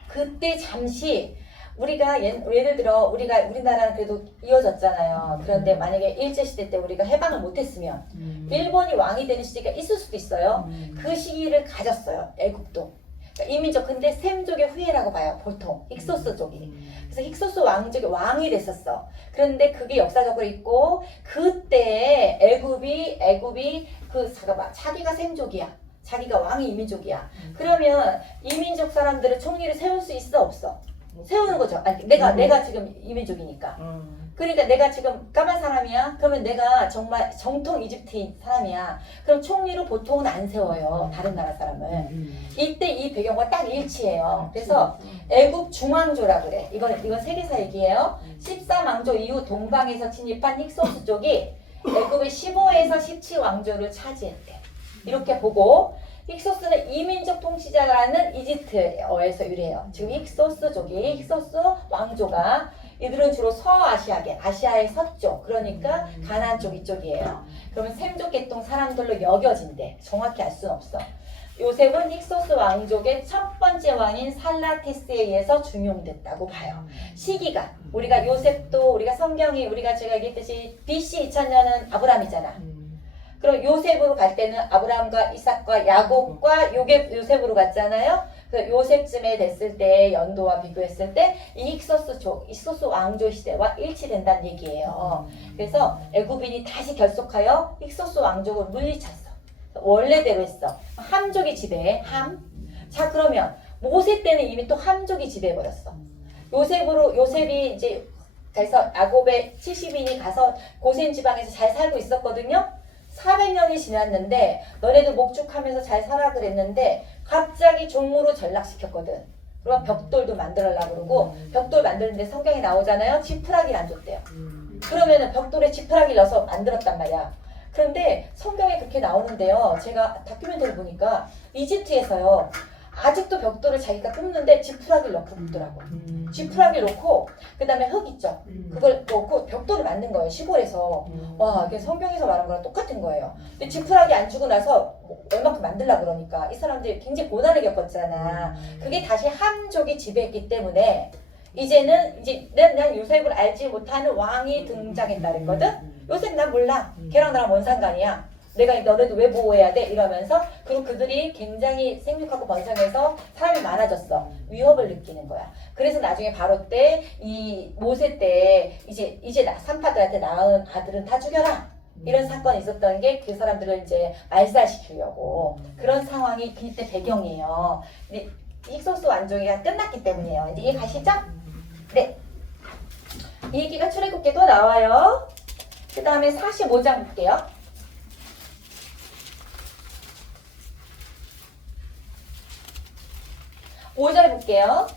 그때 잠시 우리가 예를 들어 우리나라는 그래도 이어졌잖아요. 그런데 만약에 일제시대 때 우리가 해방을 못했으면 일본이 왕이 되는 시기가 있을 수도 있어요. 그 시기를 가졌어요. 애국도. 그러니까 이민족 근데 셈족의 후예라고 봐요. 보통 힉소스족이. 그래서 힉소스 왕족의 왕이 됐었어. 그런데 그게 역사적으로 있고 그때 애굽이 잠깐만 자기가 셈족이야. 자기가 왕이 이민족이야. 그러면 이민족 사람들은 총리를 세울 수 있어 없어? 세우는 거죠. 아니, 내가 지금 이민족이니까. 그러니까 내가 지금 까만 사람이야? 그러면 내가 정말 정통 이집트인 사람이야. 그럼 총리로 보통은 안 세워요. 다른 나라 사람을. 이때 이 배경과 딱 일치해요. 그래서 애굽 중왕조라 그래. 이건 세계사 얘기예요. 13왕조 이후 동방에서 침입한 힉소스 쪽이 애굽의 15에서 17왕조를 차지했대. 이렇게 보고 힉소스는 이민족 통치자라는 이집트어에서 유래해요. 지금 힉소스족이 힉소스 왕조가 이들은 주로 서아시아계, 아시아의 서쪽, 그러니까 가나안 쪽 이쪽이에요. 그러면 셈족 계통 사람들로 여겨진대. 정확히 알 수는 없어. 요셉은 힉소스 왕족의 첫 번째 왕인 살라테스에 의해서 중용됐다고 봐요. 시기가 우리가 요셉도 우리가 성경이 우리가 제가 얘기했듯이 BC 2000년은 아브람이잖아. 그럼 요셉으로 갈 때는 아브라함과 이삭과 야곱과 요셉으로 갔잖아요. 그래서 요셉쯤에 됐을 때 연도와 비교했을 때 이 힉소스 왕조 시대와 일치된다는 얘기예요. 그래서 애굽인이 다시 결속하여 힉소스 왕족을 물리쳤어. 원래대로 했어. 함족이 지배해. 함. 자 그러면 모세 때는 이미 또 함족이 지배해버렸어. 요셉이 이제 그래서 야곱의 70인이 가서 고센 지방에서 잘 살고 있었거든요. 400년이 지났는데 너네들 목축하면서 잘 살아 그랬는데 갑자기 종으로 전락시켰거든. 그리고 벽돌도 만들으려고 그러고 벽돌 만드는데 성경에 나오잖아요. 지푸라기를 안 줬대요. 그러면은 벽돌에 지푸라기를 넣어서 만들었단 말이야. 그런데 성경에 그렇게 나오는데요. 제가 다큐멘터리 보니까 이집트에서요. 아직도 벽돌을 자기가 굽는데 지푸라기를 넣고 굽더라고. 지푸라기를 넣고 그 다음에 흙 있죠. 그걸 넣고 벽돌을 만든 거예요. 시골에서. 와 이게 성경에서 말한 거랑 똑같은 거예요. 근데 지푸라기 안 주고 나서 얼마큼 만들려고 그러니까 이 사람들이 굉장히 고난을 겪었잖아. 그게 다시 함족이 지배했기 때문에 이제는 난 요셉을 알지 못하는 왕이 등장했다 그랬거든. 요셉 난 몰라. 걔랑 나랑 뭔 상관이야. 내가 너네도 왜 보호해야 돼? 이러면서 그리고 그들이 굉장히 생육하고 번성해서 사람이 많아졌어. 위협을 느끼는 거야. 그래서 나중에 바로 때 이 모세 때 이제 산파들한테 낳은 아들은 다 죽여라. 이런 사건이 있었던 게 그 사람들을 이제 말살시키려고 그런 상황이 그때 배경이에요. 근데 힉소스 왕조가 끝났기 때문이에요. 이제 이해 가시죠? 네. 이 얘기가 출애굽기도 나와요. 그 다음에 45장 볼게요. 5절 볼게요.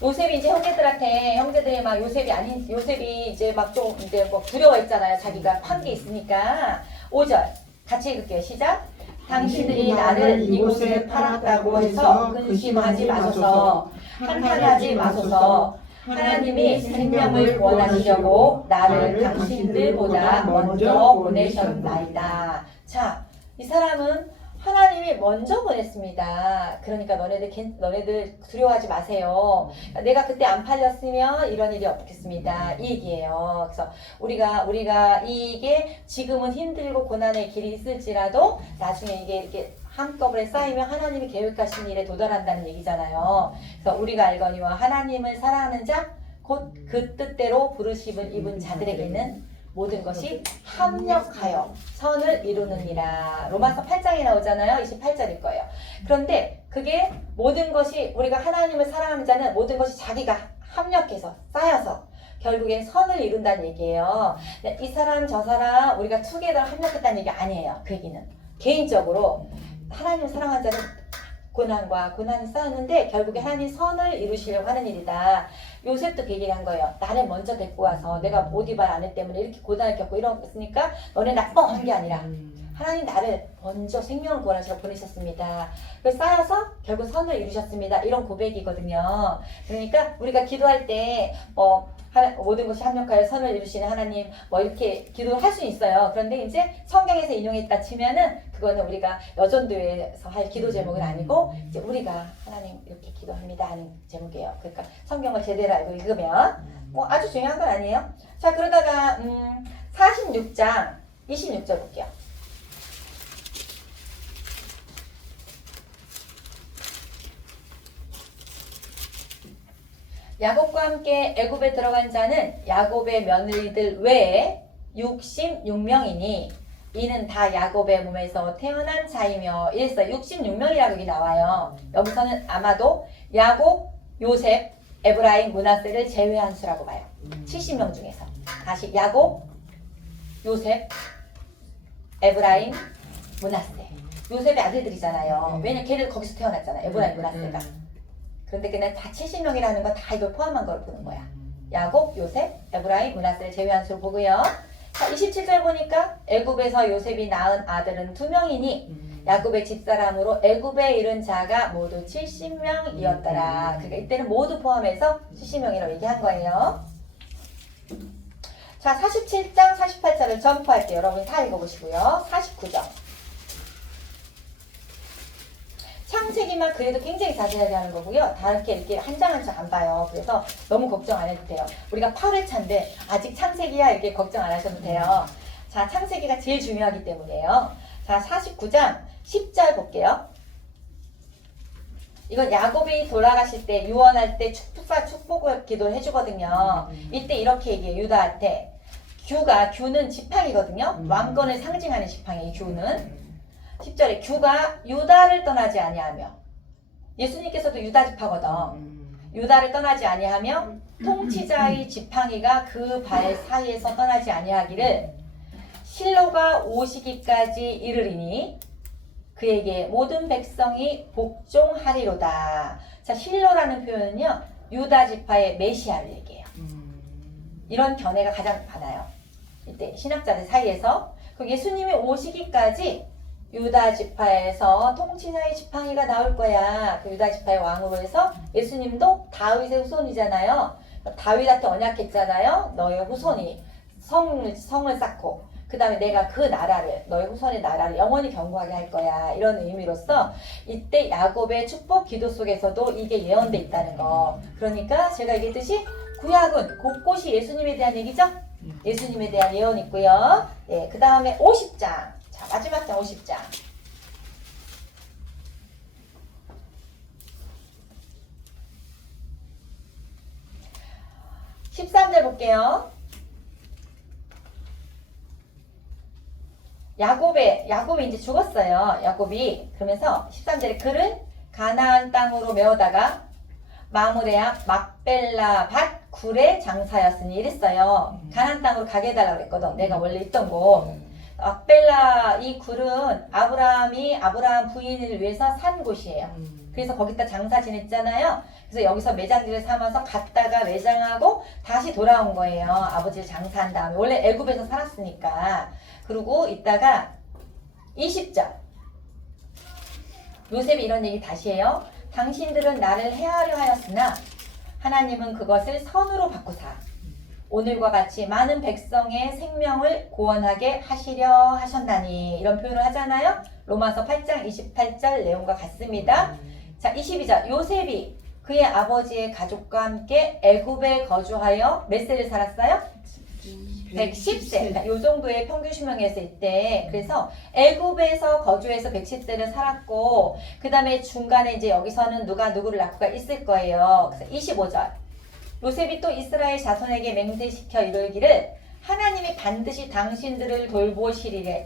요셉이 이제 형제들이 막 요셉이 이제 막 좀 이제 뭐 두려워했잖아요. 자기가 판 게 있으니까. 5절 같이 읽을게요. 시작. 당신들이 나를 이곳에 팔았다고 해서 근심하지 마소서. 한탄하지 마소서. 하나님이 생명을 구원하시려고 나를 당신들보다 먼저 보내셨나이다. 자, 이 사람은 하나님이 먼저 보냈습니다. 그러니까 너네들 두려워하지 마세요. 내가 그때 안 팔렸으면 이런 일이 없겠습니다. 이 얘기예요. 그래서 우리가 이게 지금은 힘들고 고난의 길이 있을지라도 나중에 이게 이렇게 한꺼번에 쌓이면 하나님이 계획하신 일에 도달한다는 얘기잖아요. 그래서 우리가 알거니와 하나님을 사랑하는 자, 곧 그 뜻대로 부르심을 입은 자들에게는 모든 것이 합력하여 선을 이루느니라. 로마서 8장에 나오잖아요. 28절일 거예요. 그런데 그게 모든 것이 우리가 하나님을 사랑하는 자는 모든 것이 자기가 합력해서 쌓여서 결국엔 선을 이룬다는 얘기예요. 이 사람 저 사람 우리가 투게더 합력했다는 얘기 아니에요. 그 얘기는 개인적으로 하나님을 사랑하는 자는 고난이 쌓였는데 결국에 하나님 선을 이루시려고 하는 일이다. 요셉도 그 얘기를 한 거예요. 나를 먼저 데리고 와서 내가 못 입은 아내 때문에 이렇게 고난을 겪고 이러니까 너네 나쁜 게 아니라 하나님 나를 먼저 생명을 구원하시러 보내셨습니다. 그래서 쌓여서 결국 선을 이루셨습니다. 이런 고백이거든요. 그러니까 우리가 기도할 때 모든 것이 합력하여 선을 이루시는 하나님 이렇게 기도를 할 수 있어요. 그런데 이제 성경에서 인용했다 치면은 그거는 우리가 여전도에서 할 기도 제목은 아니고 이제 우리가 하나님 이렇게 기도합니다 하는 제목이에요. 그러니까 성경을 제대로 알고 읽으면 아주 중요한 건 아니에요. 자 그러다가 46장 26절 볼게요. 야곱과 함께 애굽에 들어간 자는 야곱의 며느리들 외에 66명이니 이는 다 야곱의 몸에서 태어난 자이며 이랬어요. 66명이라고 여기 나와요. 여기서는 아마도 야곱, 요셉, 에브라임, 므낫세를 제외한 수라고 봐요. 70명 중에서. 다시 야곱, 요셉, 에브라임, 므낫세. 요셉의 아들들이잖아요. 왜냐면 걔를 거기서 태어났잖아요. 에브라임, 므낫세가. 그런데 그냥 다 70명이라는 건 다 이걸 포함한 걸 보는 거야. 야곱, 요셉, 에브라임, 므낫세를 제외한 수를 보고요. 자, 27절 보니까 애굽에서 요셉이 낳은 아들은 2명이니 야곱의 집사람으로 애굽에 이른 자가 모두 70명이었더라. 그러니까 이때는 모두 포함해서 70명이라고 얘기한 거예요. 자, 47장 48절을 점프할게요. 여러분 다 읽어보시고요. 49절. 창세기만 그래도 굉장히 자세하게 하는 거고요. 다르게 이렇게 한 장 한 장 안 봐요. 그래서 너무 걱정 안 해도 돼요. 우리가 8회차인데 아직 창세기야 이렇게 걱정 안 하셔도 돼요. 자, 창세기가 제일 중요하기 때문이에요. 자, 49장 10절 볼게요. 이건 야곱이 돌아가실 때 유언할 때 축복 기도를 해주거든요. 이때 이렇게 얘기해요. 유다한테. 규는 지팡이거든요. 왕권을 상징하는 지팡이 규는. 10절에 규가 유다를 떠나지 아니하며 예수님께서도 유다 지파거든. 유다를 떠나지 아니하며 통치자의 지팡이가 그 발 사이에서 떠나지 아니하기를 실로가 오시기까지 이르리니 그에게 모든 백성이 복종하리로다. 자, 실로라는 표현은요 유다 지파의 메시아를 얘기해요. 이런 견해가 가장 많아요. 이때 신학자들 사이에서 그 예수님이 오시기까지 유다 지파에서 통치자의 지팡이가 나올 거야. 그 유다 지파의 왕으로 해서 예수님도 다윗의 후손이잖아요. 다윗한테 언약했잖아요. 너의 후손이 성을 쌓고 그 다음에 내가 그 나라를 너의 후손의 나라를 영원히 견고하게 할 거야. 이런 의미로서 이때 야곱의 축복 기도 속에서도 이게 예언돼 있다는 거. 그러니까 제가 얘기했듯이 구약은 곳곳이 예수님에 대한 얘기죠. 예수님에 대한 예언이 있고요. 예, 그 다음에 50장. 자, 마지막 장 50장. 13절 볼게요. 야곱이 이제 죽었어요. 야곱이. 그러면서 13절에 그를 가나안 땅으로 메어다가 마므레아 막벨라 밭 굴의 장사였으니 이랬어요. 가나안 땅으로 가게 해달라고 그랬거든. 내가 원래 있던 곳. 막벨라 이 굴은 아브라함 부인을 위해서 산 곳이에요. 그래서 거기다 장사 지냈잖아요. 그래서 여기서 매장지를 삼아서 갔다가 매장하고 다시 돌아온 거예요. 아버지를 장사한 다음에. 원래 애굽에서 살았으니까. 그리고 이따가 20절. 요셉이 이런 얘기 다시 해요. 당신들은 나를 해하려 하였으나 하나님은 그것을 선으로 바꾸사 오늘과 같이 많은 백성의 생명을 구원하게 하시려 하셨나니 이런 표현을 하잖아요. 로마서 8장 28절 내용과 같습니다. 자, 22절. 요셉이 그의 아버지의 가족과 함께 애굽에 거주하여 몇 세를 살았어요? 110세. 그러니까 요 정도의 평균 수명이었을 때. 그래서 애굽에서 거주해서 110세를 살았고 그 다음에 중간에 이제 여기서는 누가 누구를 낳고가 있을 거예요. 그래서 25절. 요셉이 또 이스라엘 자손에게 맹세시켜 이르기를 하나님이 반드시 당신들을 돌보시리니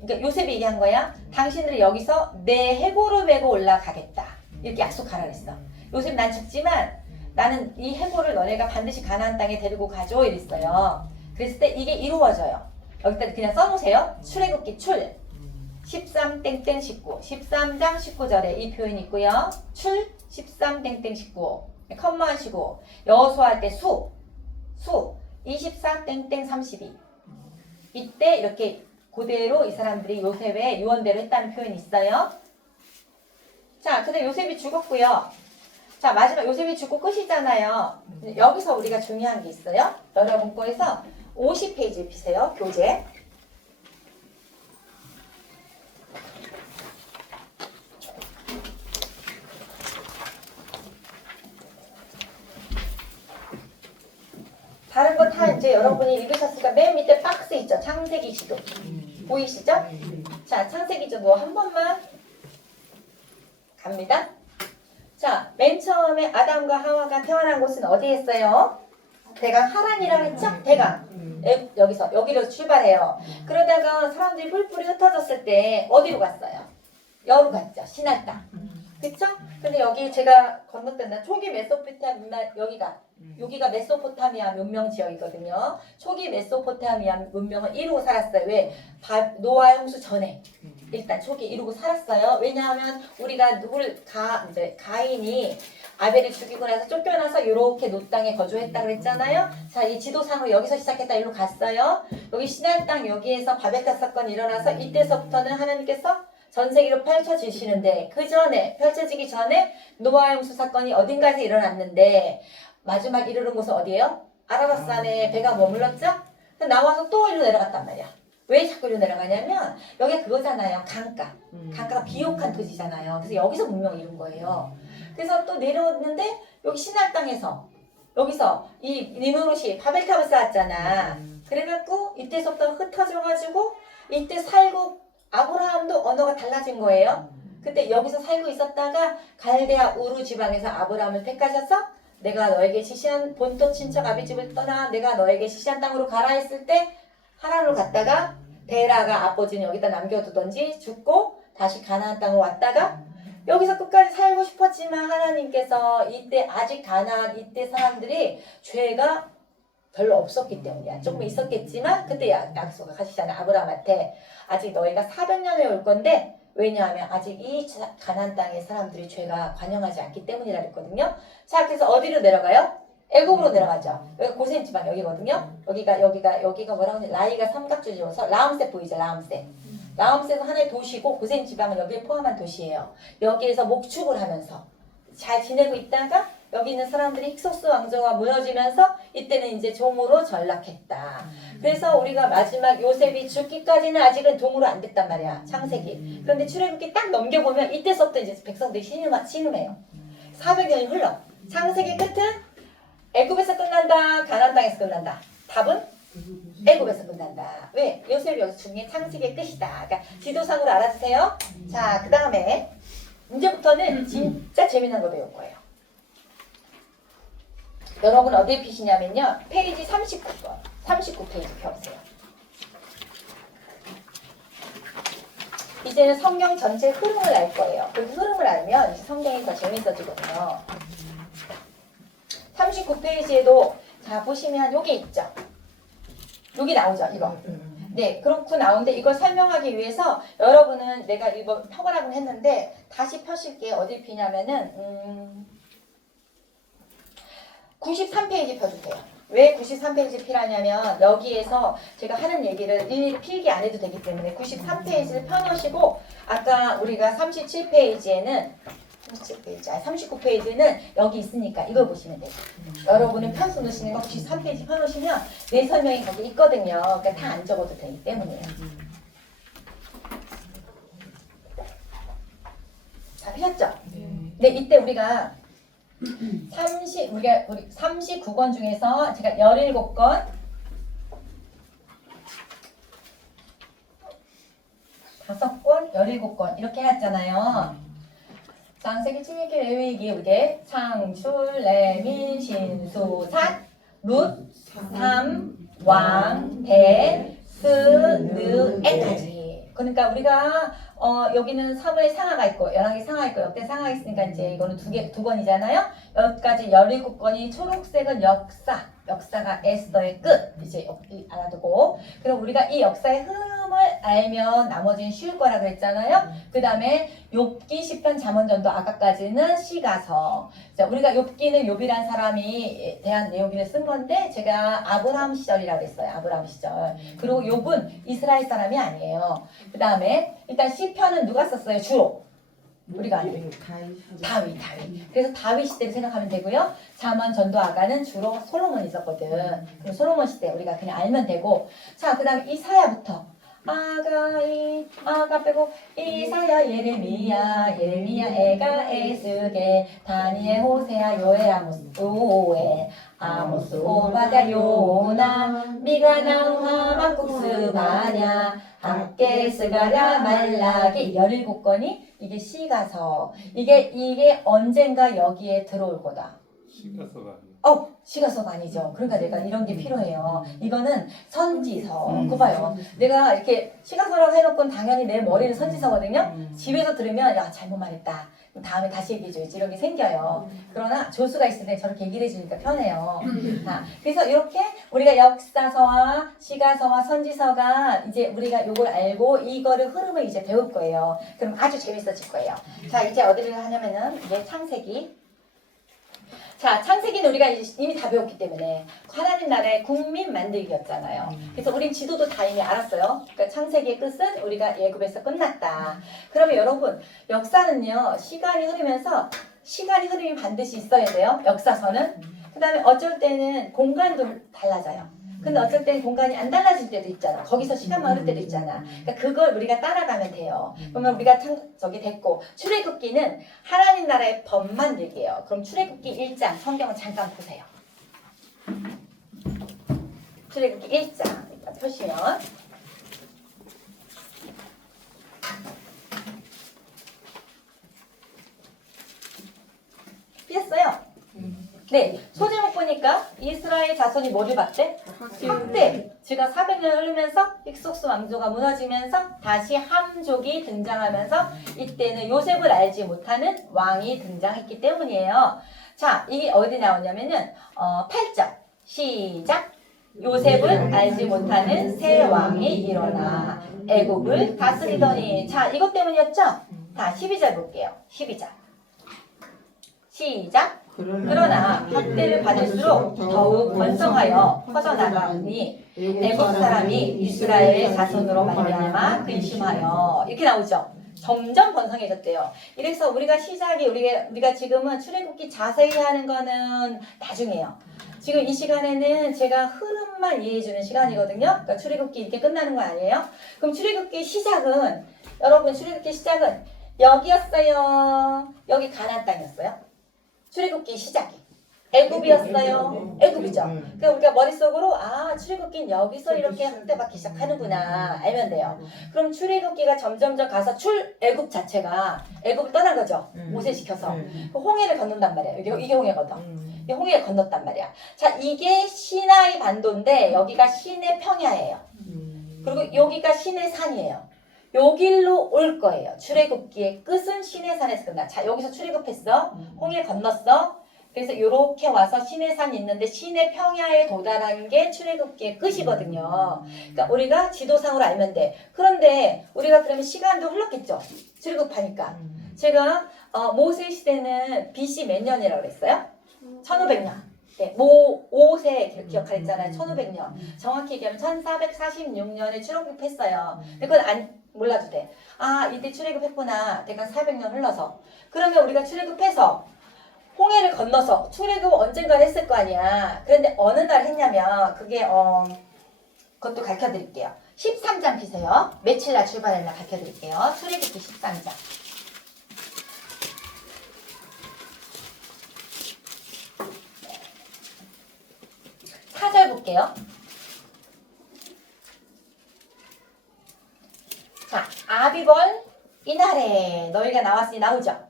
그러니까 요셉이 얘기한 거야. 당신들이 여기서 내 해골을 메고 올라가겠다. 이렇게 약속하라 그랬어. 요셉 난 죽지만 나는 이 해골을 너네가 반드시 가나안 땅에 데리고 가줘 이랬어요. 그랬을 때 이게 이루어져요. 여기다 그냥 써놓으세요. 출애굽기 출 13-19 13장 19절에 이 표현이 있고요. 출 13-19 컴마 하시고 여호수아 때 수 24-32 이때 이렇게 그대로 이 사람들이 요셉의 유언대로 했다는 표현이 있어요. 자, 근데 요셉이 죽었고요. 자, 마지막 요셉이 죽고 끝이잖아요. 여기서 우리가 중요한 게 있어요. 여러분 거에서 50페이지 피세요. 교재. 다른 거 다 이제 여러분이 읽으셨으니까 맨 밑에 박스 있죠. 창세기 지도. 보이시죠? 자, 창세기 지도 한 번만 갑니다. 자, 맨 처음에 아담과 하와가 태어난 곳은 어디였어요? 대강 하란이라고 했죠? 대강. 여기로 출발해요. 그러다가 사람들이 뿔뿔이 흩어졌을 때 어디로 갔어요? 여로 갔죠. 시날 땅. 그쵸? 근데 여기 제가 건너뛰었나 초기 메소포타미아 여기가 메소포타미아 문명 지역이거든요. 초기 메소포타미아 문명을 이루고 살았어요. 왜? 노아 홍수 전에 일단 초기 이루고 살았어요. 왜냐하면 우리가 이제 가인이 아벨을 죽이고 나서 쫓겨나서 이렇게 노 땅에 거주했다 그랬잖아요. 자, 이 지도상으로 여기서 시작했다 이리로 갔어요. 여기 시날 땅 여기에서 바벨탑 사건이 일어나서 이때서부터는 하나님께서 전 세계로 펼쳐지시는데 그 전에 펼쳐지기 전에 노아 홍수 사건이 어딘가에서 일어났는데 마지막 이르는 곳은 어디예요? 아라바산에 배가 머물렀죠? 나와서 또 이리로 내려갔단 말이야. 왜 자꾸 이리로 내려가냐면 여기가 그거잖아요. 강가가 비옥한 토지잖아요. 그래서 여기서 문명을 이룬 거예요. 그래서 또 내려왔는데 여기 시날 땅에서 여기서 이 니므롯이 바벨탑을 쌓았잖아. 그래갖고 이때서부터 흩어져가지고 이때 살고 아브라함도 언어가 달라진 거예요. 그때 여기서 살고 있었다가 갈대아 우루 지방에서 아브라함을 택하셔서 내가 너에게 지시한 본토 친척 아비 집을 떠나 내가 너에게 지시한 땅으로 가라 했을 때 하란으로 갔다가 데라가 아버지는 여기다 남겨두던지 죽고 다시 가나안 땅으로 왔다가 여기서 끝까지 살고 싶었지만 하나님께서 이때 아직 가나안 이때 사람들이 죄가 별로 없었기 때문이야. 조금 있었겠지만 그때 약속을 하시잖아요. 아브라함한테 아직 너희가 400년에 올 건데 왜냐하면 아직 이 가나안 땅의 사람들이 죄가 관영하지 않기 때문이라 그랬거든요. 자, 그래서 어디로 내려가요? 애굽으로 내려가죠. 여기 고센 지방 여기거든요. 여기가 뭐라고 하냐? 라이가 삼각주지여서 라암셋 보이죠? 라암셋은 하나의 도시고 고센 지방은 여기에 포함한 도시예요. 여기에서 목축을 하면서 잘 지내고 있다가 여기 있는 사람들이 힉소스 왕조가 무너지면서 이때는 이제 종으로 전락했다. 그래서 우리가 마지막 요셉이 죽기까지는 아직은 종으로 안 됐단 말이야. 창세기. 그런데 출애굽기 딱 넘겨보면 이때서부터 이제 백성들이 신음해요. 400년이 흘러. 창세기 끝은 애굽에서 끝난다. 가나안 땅에서 끝난다. 답은 애굽에서 끝난다. 왜? 요셉이 여기서 중에 창세기의 끝이다. 그러니까 지도상으로 알아주세요. 자, 그 다음에 이제부터는 진짜 재미난 거 배울 거예요. 여러분 어디에 피시냐면요. 페이지 39번. 39페이지 펴보세요. 이제는 성경 전체 흐름을 알 거예요. 그 흐름을 알면 이제 성경이 더 재밌어지거든요. 39페이지에도 자 보시면 여기 있죠. 여기 나오죠. 이거. 네, 그렇고 나오는데 이걸 설명하기 위해서 여러분은 내가 이거 펴보라고 했는데 다시 펴실게요. 어디 피냐면은 93페이지 펴주세요. 왜 93페이지 필요하냐면 여기에서 제가 하는 얘기를 일일이 필기 안 해도 되기 때문에 93페이지를 펴놓으시고 아까 우리가 37페이지에는 39페이지는 여기 있으니까 이걸 보시면 돼요. 여러분은 편수 넣으시는 거 93페이지 펴놓으시면 내 설명이 거기 있거든요. 그러니까 다 안 적어도 되기 때문이에요. 다 피셨죠? 네, 이때 우리가 39권 중에서 제가 17권 5권, 17권 이렇게 해놨잖아요. 창세기, 출애굽기, 레위기, 우대, 창출, 레민, 신수, 삿, 룻, 삼, 왕, 대, 스, 느, 에까지. 그러니까 우리가 여기는 사무엘 상하가 있고 열왕기 상하가 있고 역대 상하가 있으니까 이제 이거는 두 권이잖아요. 여기까지 17권이 초록색은 역사가 에스더의 끝 이제 알아두고 그럼 우리가 이 역사의 흐름을 알면 나머지는 쉬울 거라 그랬잖아요. 그 다음에 욥기, 시편, 잠언,전도 아까까지는 시가서. 자, 우리가 욥기는 욥이란 사람이 대한 내용을 쓴 건데 제가 아브라함 시절이라고 했어요. 아브라함 시절. 그리고 욥은 이스라엘 사람이 아니에요. 그 다음에 일단 시편은 누가 썼어요? 주로 우리가 아는 다윗. 그래서 다윗 시대를 생각하면 되고요. 잠언, 전도, 아가는 주로 솔로몬이 썼거든. 그럼 솔로몬 시대 우리가 그냥 알면 되고. 자, 그 다음에 이사야부터 아가 빼고 이사야, 예레미야, 에가, 에스게, 다니엘, 호세아, 요엘, 아모스, 오엘, 아모스, 오바댜, 요나, 미가나, 하박국, 스바냐, 학계, 스가랴, 말라기 17권이 이게 시가서. 이게 언젠가 여기에 들어올 거다. 시가서가 아니야. 시가서가 아니죠. 그러니까 내가 이런 게 필요해요. 이거는 선지서. 그거 봐요. 내가 이렇게 시가서라고 해놓고는 당연히 내 머리는 선지서거든요. 집에서 들으면 야 잘못 말했다. 그럼 다음에 다시 얘기해줘야지 이런 게 생겨요. 그러나 조수가 있을 때 저렇게 얘기를 해주니까 편해요. 그래서 이렇게 우리가 역사서와 시가서와 선지서가 이제 우리가 요걸 알고 이거를 흐름을 이제 배울 거예요. 그럼 아주 재밌어질 거예요. 자 이제 어디를 하냐면은 이제 창세기. 자, 창세기는 우리가 이미 다 배웠기 때문에 하나님 나라의 국민 만들기였잖아요. 그래서 우린 지도도 다 이미 알았어요. 그러니까 창세기의 끝은 우리가 애굽에서 끝났다. 그러면 여러분, 역사는요, 시간이 흐름이 반드시 있어야 돼요. 역사서는. 그 다음에 어쩔 때는 공간도 달라져요. 근데 어쩔 때는 공간이 안 달라질 때도 있잖아. 거기서 시간만 흐를 때도 있잖아. 그러니까 그걸 우리가 따라가면 돼요. 그러면 우리가 저기 됐고, 출애굽기는 하나님 나라의 법 만들기예요. 그럼 출애굽기 1장 성경을 잠깐 보세요. 출애굽기 1장 일단 펴시면 삐었어요. 네, 소제목 보니까 이스라엘 자손이 뭐를 봤대? 학대. 지가 400년 흐르면서 힉속스 왕조가 무너지면서 다시 함족이 등장하면서 이때는 요셉을 알지 못하는 왕이 등장했기 때문이에요. 자, 이게 어디 나오냐면은 8절 시작. 요셉을 알지 못하는 새 왕이 일어나 애굽을 다스리더니. 자, 이것 때문이었죠? 자, 12절 볼게요. 12절 시작. 그러나 학대를 받을수록 더욱 번성하여 퍼져나가니 애굽 사람이 이스라엘 자손으로 말미암아 근심하여. 이렇게 나오죠. 점점 번성해졌대요. 이래서 우리가 시작이 우리가 지금은 출애굽기 자세히 하는 거는 나중에요. 지금 이 시간에는 제가 흐름만 이해해주는 시간이거든요. 그러니까 출애굽기 이렇게 끝나는 거 아니에요? 그럼 출애굽기 시작은 여러분 출애굽기 시작은 여기였어요. 여기 가나안 땅이었어요. 출애굽기 시작이 애굽이었어요. 애굽이죠. 그러니까 우리가 머릿속으로 출애굽기는 여기서 이렇게 학대받기 시작하는구나 알면 돼요. 그럼 출애굽기가 점점점 가서 애굽 자체가 애굽을 떠난 거죠. 모세시켜서 홍해를 건넌단 말이에요. 이게 홍해거든. 이게 홍해를 건넜단 말이야. 자, 이게 시나이 반도인데 여기가 시내 평야예요. 그리고 여기가 시내 산이에요. 여길로 올 거예요. 출애굽기의 끝은 시내산에서 끝나. 자, 여기서 출애굽했어. 홍해 건넜어. 그래서 이렇게 와서 시내산이 있는데 시내 평야에 도달한 게 출애굽기의 끝이거든요. 그러니까 우리가 지도상으로 알면 돼. 그런데 우리가 그러면 시간도 흘렀겠죠. 출애굽하니까. 제가 모세 시대는 BC 몇 년이라고 그랬어요? 1500년. 네, 5세 기억하랬잖아요. 1500년. 정확히 얘기하면 1446년에 출애굽했어요. 근데 그건 몰라도 돼. 이때 출애굽했구나. 대략 400년 흘러서. 그러면 우리가 출애굽해서 홍해를 건너서 출애굽 언젠가 했을 거 아니야. 그런데 어느 날 했냐면 그게 그것도 가르쳐 드릴게요. 13장 피세요. 며칠 날 출발했나 가르쳐 드릴게요. 출애굽기 13장. 4절 볼게요. 자, 아비벌 이날에 너희가 나왔으니 나오죠.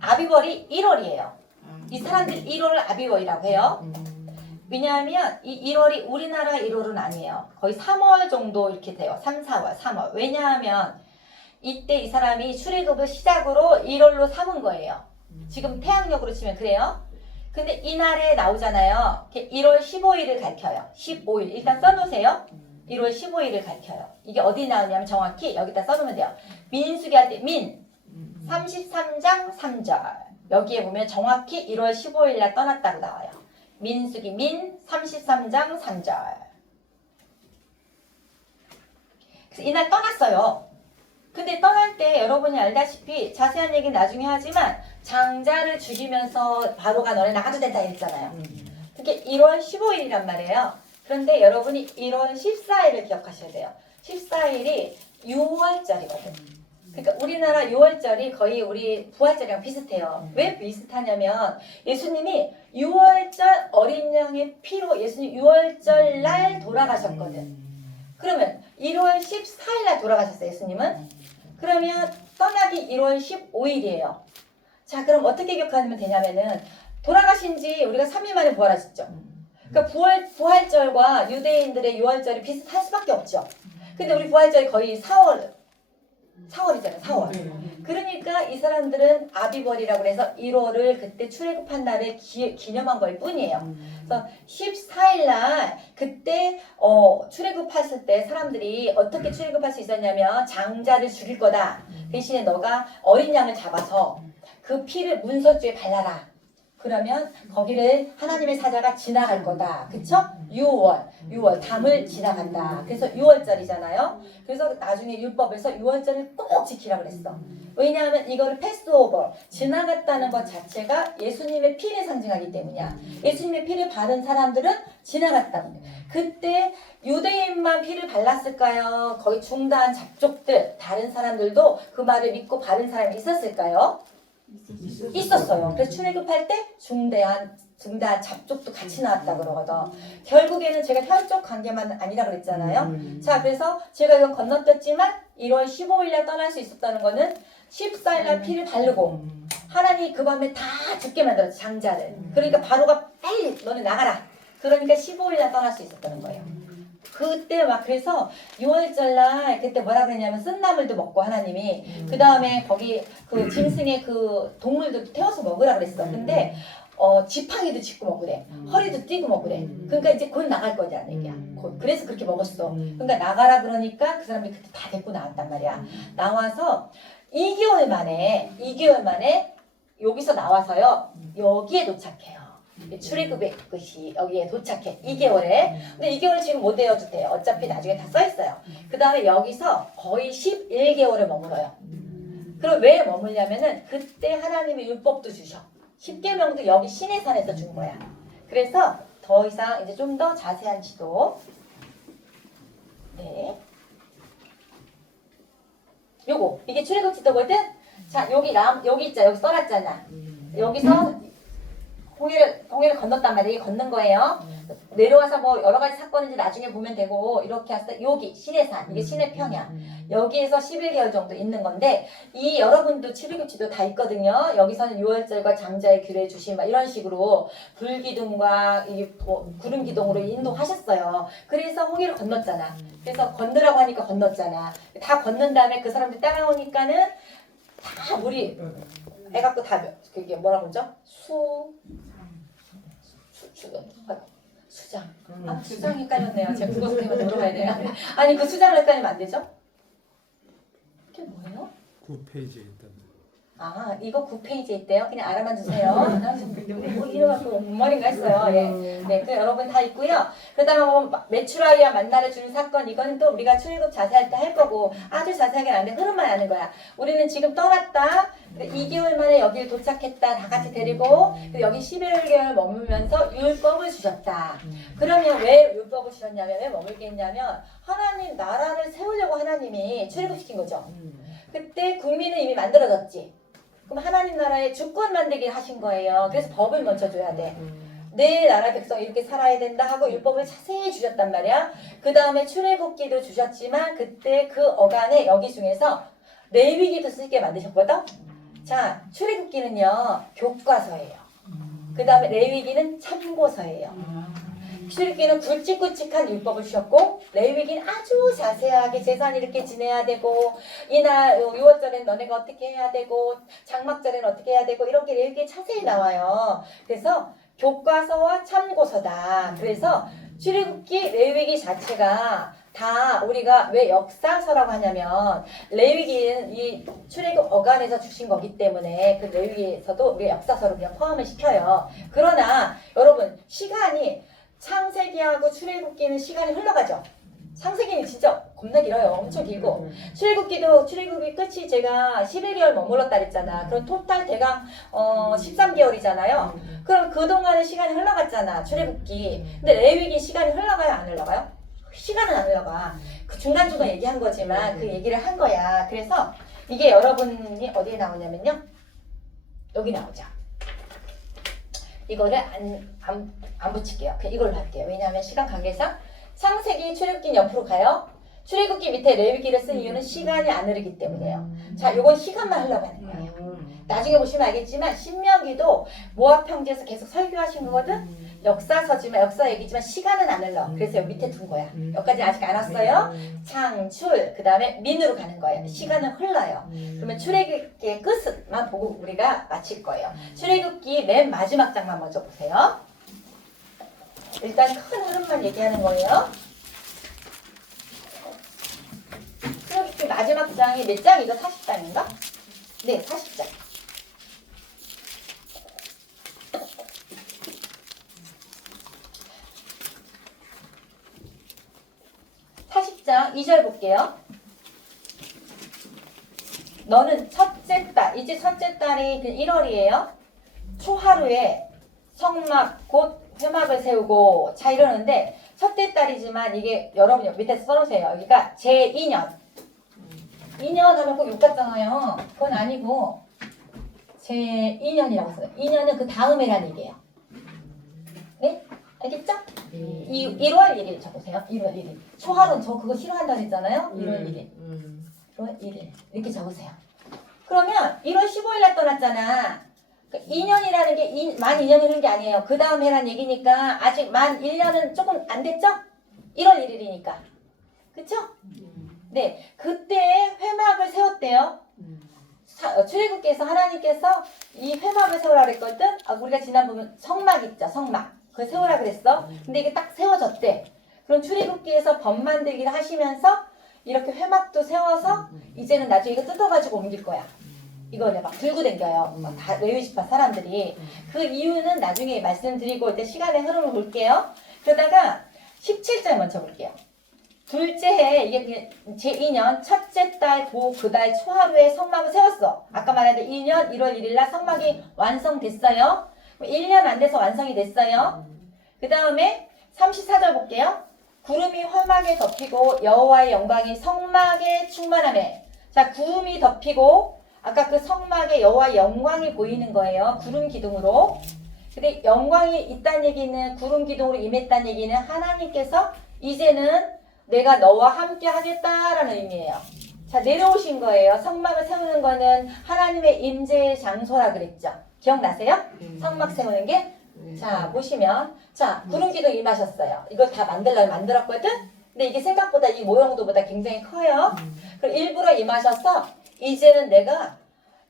아비벌이 1월이에요. 이 사람들 1월을 아비벌이라고 해요. 왜냐하면 이 1월이 우리나라 1월은 아니에요. 거의 3월 정도 이렇게 돼요. 3, 4월, 3월. 왜냐하면 이때 이 사람이 출애굽을 시작으로 1월로 삼은 거예요. 지금 태양력으로 치면 그래요. 근데 이날에 나오잖아요. 1월 15일을 가르쳐요. 15일. 일단 써놓으세요. 1월 15일을 가르쳐요. 이게 어디 나오냐면 정확히 여기다 써놓으면 돼요. 민수기 할 때 민 33장 3절 여기에 보면 정확히 1월 15일 날 떠났다고 나와요. 민수기 민 33장 3절. 그래서 이날 떠났어요. 근데 떠날 때 여러분이 알다시피 자세한 얘기는 나중에 하지만 장자를 죽이면서 바로가 너네 나가도 된다 이랬잖아요. 그게 1월 15일이란 말이에요. 그런데 여러분이 1월 14일을 기억하셔야 돼요. 14일이 6월절이거든. 그러니까 우리나라 6월절이 거의 우리 부활절이랑 비슷해요. 왜 비슷하냐면 예수님이 6월절 어린 양의 피로 예수님 6월절 날 돌아가셨거든. 그러면 1월 14일 날 돌아가셨어요. 예수님은. 그러면 떠나기 1월 15일이에요. 자, 그럼 어떻게 기억하면 되냐면은 돌아가신 지 우리가 3일 만에 부활하셨죠. 그러니까 부활절과 유대인들의 유월절이 비슷할 수밖에 없죠. 근데 우리 부활절이 거의 4월이잖아요. 4월. 그러니까 이 사람들은 아비벌이라고 해서 1월을 그때 출애굽한 날에 기념한 걸 뿐이에요. 그래서 14일 날 그때 출애굽했을 때 사람들이 어떻게 출애굽할 수 있었냐면 장자를 죽일 거다. 대신에 너가 어린 양을 잡아서 그 피를 문서주에 발라라. 그러면 거기를 하나님의 사자가 지나갈 거다. 그쵸? 6월 담을 지나간다. 그래서 6월절이잖아요. 그래서 나중에 율법에서 6월절을 꼭 지키라 그랬어. 왜냐하면 이거를 패스오버, 지나갔다는 것 자체가 예수님의 피를 상징하기 때문이야. 예수님의 피를 바른 사람들은 지나갔다는 거야. 그때 유대인만 피를 발랐을까요? 거기 중다한 잡족들, 다른 사람들도 그 말을 믿고 바른 사람이 있었을까요? 있었어요. 그래서 출애굽할 때 중대한 잡족도 같이 나왔다 그러거든. 결국에는 제가 혈족 관계만 아니라 그랬잖아요. 자, 그래서 제가 이건 건너뛰었지만 1월 15일날 떠날 수 있었다는 거는 14일날 피를 바르고 하나님이 그 밤에 다 죽게 만들었죠. 장자를. 그러니까 바로가 빨리 너는 나가라. 그러니까 15일날 떠날 수 있었다는 거예요. 그때 막 그래서 6월절날 그때 뭐라 그랬냐면 쓴나물도 먹고 하나님이 그 다음에 거기 그 짐승의 그 동물도 태워서 먹으라 그랬어. 근데 지팡이도 짚고 먹으래. 허리도 띄고 먹으래. 그러니까 이제 곧 나갈 거냐는 얘기야. 곧. 그래서 그렇게 먹었어. 그러니까 나가라 그러니까 그 사람들이 그때 다 데리고 나왔단 말이야. 나와서 2개월 만에 여기서 나와서요. 여기에 도착해요. 출애굽의 것이 여기에 도착해. 2개월에. 근데 2개월 지금 못 외워도 돼요. 어차피 나중에 다 써있어요. 그 다음에 여기서 거의 11개월을 머물어요. 그럼 왜 머물냐면은 그때 하나님의 율법도 주셔. 10계명도 여기 시내산에서 준 거야. 그래서 더 이상 이제 좀 더 자세한 지도. 네. 요거 이게 출애굽 지도거든. 자, 여기 있자. 여기 써놨잖아. 여기서 홍해를 건넜단 말이에요. 이게 건넌 거예요. 내려와서 뭐 여러 가지 사건인지 나중에 보면 되고 이렇게 해서 여기 시내산 이게 시내평야 여기에서 11개월 정도 있는 건데 이 여러분도 출애굽지도 다 있거든요. 여기서는 6월절과 장자의 규례 주심 막 이런 식으로 불기둥과 이 구름 기둥으로 인도하셨어요. 그래서 홍해를 건넜잖아. 그래서 건너라고 하니까 건넜잖아. 다 건넌 다음에 그 사람들 따라오니까는 다 물이 해갖고 다 그게 뭐라고 그러죠? 수장. 수장이 헷갈렸네요. 제가 국어 선생님한테 물어봐야 돼요. 아니 그 수장을 헷갈리면 안 되죠? 이게 뭐예요? 9페이지에 있던. 아, 이거 9페이지에 있대요. 그냥 알아만 주세요. 뭐 이래갖고 뭔 말인가 했어요. 예. 네, 그 여러분 다 있고요. 그다음에 뭐 메추라이와 만나를 주는 사건 이거는 또 우리가 출애굽 자세할 때 할 거고 아주 자세하게 안 돼. 흐름만 아는 거야. 우리는 지금 떠났다. 2개월 만에 여기를 도착했다. 다 같이 데리고 여기 11개월 머물면서 율법을 주셨다. 그러면 왜 율법을 주셨냐면 왜 머물게 했냐면 하나님 나라를 세우려고 하나님이 출애굽시킨 거죠. 그때 국민은 이미 만들어졌지. 그럼 하나님 나라의 주권 만들기를 하신 거예요. 그래서 법을 먼저 줘야 돼. 내 나라 백성 이렇게 살아야 된다 하고 율법을 자세히 주셨단 말이야. 그 다음에 출애굽기도 주셨지만 그때 그 어간에 여기 중에서 레위기도 쓰게 만드셨거든. 자, 출애굽기는요 교과서예요. 그 다음에 레위기는 참고서예요. 출애굽기는 굵직굵직한 율법을 주셨고 레위기는 아주 자세하게 제사는 이렇게 지내야 되고 이날 6월절엔 너네가 어떻게 해야 되고 장막절엔 어떻게 해야 되고 이렇게 레위기에 자세히 나와요. 그래서 교과서와 참고서다. 그래서 출애굽기 레위기 자체가 다 우리가 왜 역사서라고 하냐면 레위기는 이 출애굽 어간에서 주신 거기 때문에 그 레위기에서도 우리가 역사서로 그냥 포함을 시켜요. 그러나 여러분 시간이 창세기하고 출애굽기는 시간이 흘러가죠. 창세기는 진짜 겁나 길어요. 엄청 길고 출애굽기 끝이 제가 11개월 머물렀다 그랬잖아. 그럼 토탈 대강 13개월이잖아요. 그럼 그동안의 시간이 흘러갔잖아. 출애굽기. 근데 레위기 시간이 흘러가요? 안 흘러가요? 시간은 안 흘러가. 그 중간중간 얘기한 거지만 그 얘기를 한 거야. 그래서 이게 여러분이 어디에 나오냐면요. 여기 나오죠. 이거를 안 붙일게요. 그냥 이걸로 할게요. 왜냐하면 시간 관계상 창세기 출애굽기 옆으로 가요. 출애굽기 밑에 레위기를 쓴 이유는 시간이 안 흐르기 때문이에요. 자, 요건 시간만 흘러가는 거예요. 나중에 보시면 알겠지만 신명기도 모압 평지에서 계속 설교하신 거거든. 역사서지만 역사 얘기지만 시간은 안 흘러. 그래서 여기 밑에 둔 거야. 여기까지 아직 안 왔어요. 창출, 그 다음에 민으로 가는 거예요. 시간은 흘러요. 그러면 출애굽기의 끝만 보고 우리가 마칠 거예요. 출애굽기 맨 마지막 장만 먼저 보세요. 일단 큰 흐름만 얘기하는 거예요. 출애굽기 마지막 장이 몇 장이죠? 40장인가? 네, 40장. 40장 2절 볼게요. 너는 첫째 딸, 이제 첫째 딸이 1월이에요. 초하루에 성막 곧 회막을 세우고, 자 이러는데 첫째 딸이지만 이게 여러분 밑에 써놓으세요. 여기가 제2년. 2년 하면 꼭 6 같잖아요. 그건 아니고 제2년이라고 써요. 2년은 그 다음에란 얘기예요. 네? 알겠죠? 1월 1일 적으세요. 1월 1일. 초하루는 저 그거 싫어한다 그랬잖아요. 1월 1일. 1월 1일. 이렇게 적으세요. 그러면 1월 15일 날 떠났잖아. 2년이라는 게 만 2년이 흐른 게 아니에요. 그 다음 해란 얘기니까 아직 만 1년은 조금 안 됐죠? 1월 1일이니까. 그쵸? 네. 그때 회막을 세웠대요. 출애굽기에서 하나님께서 이 회막을 세우라 그랬거든. 우리가 지난번에 성막 있죠. 성막. 그걸 세우라 그랬어. 근데 이게 딱 세워졌대. 그럼 출애굽기에서 범 만들기를 하시면서 이렇게 회막도 세워서 이제는 나중에 이거 뜯어가지고 옮길 거야. 이거를 막 들고 댕겨요. 막 다 레위지파 사람들이. 그 이유는 나중에 말씀드리고 이제 시간의 흐름을 볼게요. 그러다가 17절 먼저 볼게요. 둘째 해, 이게 제2년 첫째 달 그달 초하루에 성막을 세웠어. 아까 말했는데 2년 1월 1일 날 성막이 완성됐어요. 1년 안 돼서 완성이 됐어요. 그 다음에 34절 볼게요. 구름이 회막에 덮이고 여호와의 영광이 성막에 충만하매. 자, 구름이 덮이고 아까 그 성막에 여호와의 영광이 보이는 거예요. 구름 기둥으로. 근데 영광이 있다는 얘기는 구름 기둥으로 임했다는 얘기는 하나님께서 이제는 내가 너와 함께 하겠다라는 의미예요. 자, 내려오신 거예요. 성막을 세우는 거는 하나님의 임재의 장소라 그랬죠. 기억나세요? 성막 세우는 게? 자, 보시면 자, 구름 기둥 임하셨어요. 이걸 다 만들었거든? 근데 이게 생각보다 이 모형도보다 굉장히 커요. 그리고 일부러 임하셔서 이제는 내가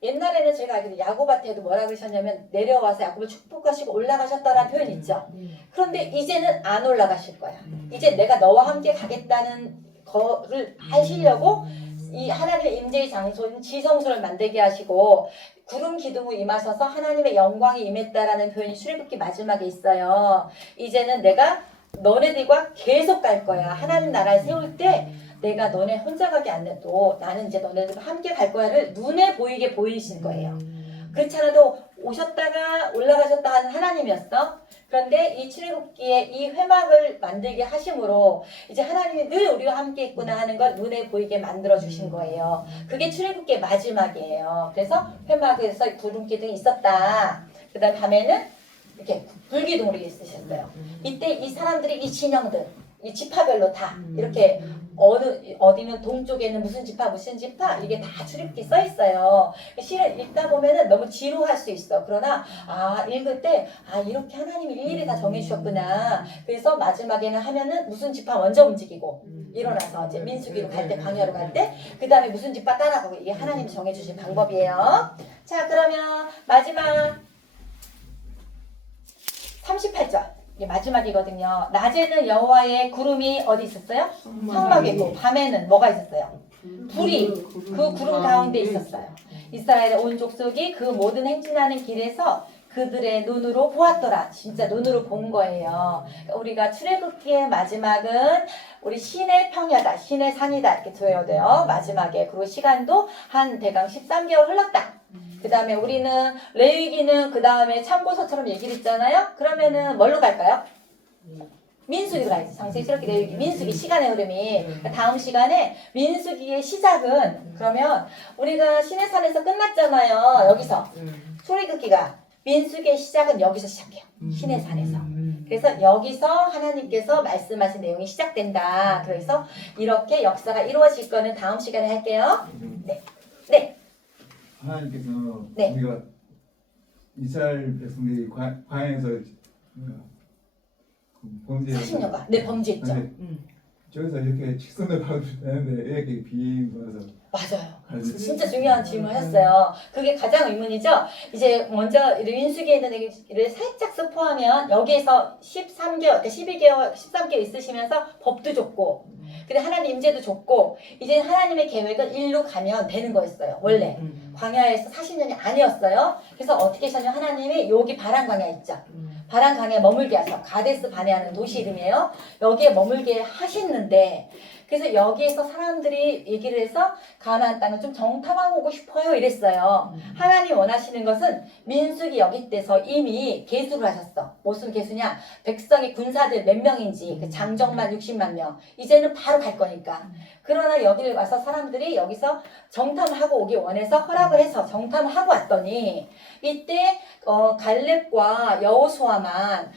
옛날에는 제가 알기로 야고밭에도 뭐라 그러셨냐면 내려와서 야곱을 축복하시고 올라가셨다라는 표현 있죠. 그런데 이제는 안 올라가실 거야. 이제 내가 너와 함께 가겠다는 거를 하시려고 이 하나님의 임재의 장소인 지성소를 만들게 하시고 구름 기둥으로 임하셔서 하나님의 영광이 임했다라는 표현이 출애굽기 마지막에 있어요. 이제는 내가 너네들과 계속 갈 거야. 하나님 나라를 세울 때 내가 너네 혼자 가게 안 내도 나는 이제 너네들과 함께 갈 거야를 눈에 보이게 보이신 거예요. 그렇지 않아도 오셨다가 올라가셨다 하는 하나님이었어. 그런데 이 출애굽기에 이 회막을 만들게 하심으로 이제 하나님이 늘 우리와 함께 있구나 하는 걸 눈에 보이게 만들어 주신 거예요. 그게 출애굽기의 마지막이에요. 그래서 회막에서 구름 기둥이 있었다. 그다음 밤에는 이렇게 불기둥으로 있으셨어요. 이때 이 사람들이 이 진영들 이 지파별로 다 이렇게 어디는 동쪽에는 무슨 지파 이게 다 출입기 써 있어요. 실은 읽다 보면은 너무 지루할 수 있어. 그러나 읽을 때 이렇게 하나님이 일일이 다 정해주셨구나. 그래서 마지막에는 하면은 무슨 지파 먼저 움직이고 일어나서 이제 민수기로 갈 때 광야로 갈 때 그 다음에 무슨 지파 따라가고 이게 하나님이 정해주신 방법이에요. 자, 그러면 마지막 38절. 이게 마지막이거든요. 낮에는 여호와의 구름이 어디 있었어요? 성막에 있고 밤에는 뭐가 있었어요? 불이 그 구름 가운데 있었어요. 이스라엘의 온 족속이 그 모든 행진하는 길에서 그들의 눈으로 보았더라. 진짜 눈으로 본 거예요. 우리가 출애굽기의 마지막은 우리 신의 평야다, 신의 산이다 이렇게 들어야 돼요. 마지막에. 그리고 시간도 한 대강 13개월 흘렀다. 그 다음에 우리는 레위기는 그 다음에 참고서처럼 얘기를 했잖아요. 그러면은 뭘로 갈까요? 민수기로 가야지. 장세스럽게 레위기 민수기 시간의 흐름이. 그러니까 다음 시간에 민수기의 시작은 그러면 우리가 신의 산에서 끝났잖아요. 여기서 출애굽기가 민수기의 시작은 여기서 시작해요. 신의 산에서. 그래서 여기서 하나님께서 말씀하신 내용이 시작된다. 그래서 이렇게 역사가 이루어질 거는 다음 시간에 할게요. 네. 하나님께서 네. 우리가 이스라엘 백성들이 광야에서 범죄 40년간 네 범죄했죠. 저기서 이렇게 직선을 가도 되는데 이렇게 빈 거라서 맞아요. 진짜 중요한 질문하셨어요. 그게 가장 의문이죠. 이제 먼저 민수기에 있는 얘기를 살짝 스포하면 여기에서 13개월, 그러니까 12개월, 13개월 있으시면서 법도 줬고, 근데 하나님 임재도 줬고, 이제 하나님의 계획은 일로 가면 되는 거였어요. 원래 광야에서 40년이 아니었어요. 그래서 어떻게 하셨냐면 하나님이 여기 바란 광야 있죠. 바란 광야에 머물게 하셔. 가데스 바네아는 도시 이름이에요. 여기에 머물게 하셨는데, 그래서 여기에서 사람들이 얘기를 해서 가나안 땅을 좀 정탐하고 오고 싶어요 이랬어요. 하나님 원하시는 것은 민수기 여기 때서 이미 계수를 하셨어. 무슨 계수냐? 백성의 군사들 몇 명인지 그 장정만 60만 명. 이제는 바로 갈 거니까. 그러나 여기를 와서 사람들이 여기서 정탐을 하고 오기 원해서 허락을 해서 정탐을 하고 왔더니 이때 갈렙과 여호수아만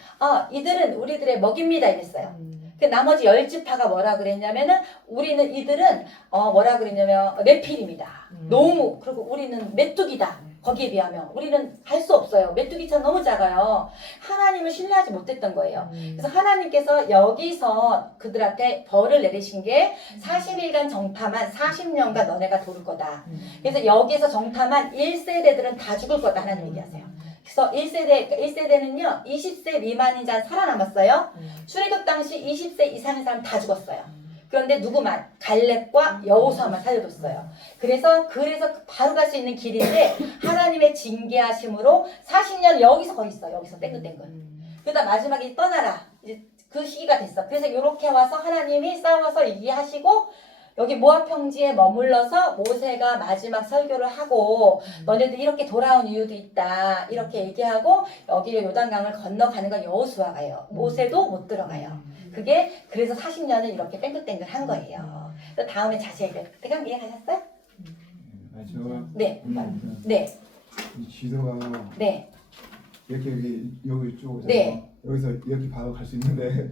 이들은 우리들의 먹입니다 이랬어요. 그 나머지 10지파가 뭐라 그랬냐면은 우리는 이들은 뭐라 그랬냐면 네필입니다. 너무 그리고 우리는 메뚜기다. 거기에 비하면 우리는 할 수 없어요. 메뚜기처럼 너무 작아요. 하나님을 신뢰하지 못했던 거예요. 그래서 하나님께서 여기서 그들한테 벌을 내리신 게 40일간 정탐한 40년간 너네가 도를 거다. 그래서 여기서 정탐한 1세대들은 다 죽을 거다 하나님 얘기하세요. 그래서 1세대는요 20세 미만인 자는 살아남았어요. 출애굽 당시 20세 이상인 사람 다 죽었어요. 그런데 누구만? 갈렙과 여호수아만 살려뒀어요. 그래서 바로 갈 수 있는 길인데 하나님의 징계하심으로 40년 여기서 거기 있어. 여기서 땡글땡글. 그러다 마지막에 떠나라. 이제 그 시기가 됐어. 그래서 이렇게 와서 하나님이 싸워서 얘기하시고 여기 모압 평지에 머물러서 모세가 마지막 설교를 하고 너네들 이렇게 돌아온 이유도 있다 이렇게 얘기하고 여기를 요단강을 건너가는 건 여호수아가요. 모세도 못 들어가요. 그게 그래서 40년을 이렇게 땡글땡글 한 거예요. 그래서 다음에 자세히 대강 이해하셨어요? 제가 네. 네. 이 지도가 네. 이렇게 여기 쭉 네. 여기서 이렇게 바로 갈 수 있는데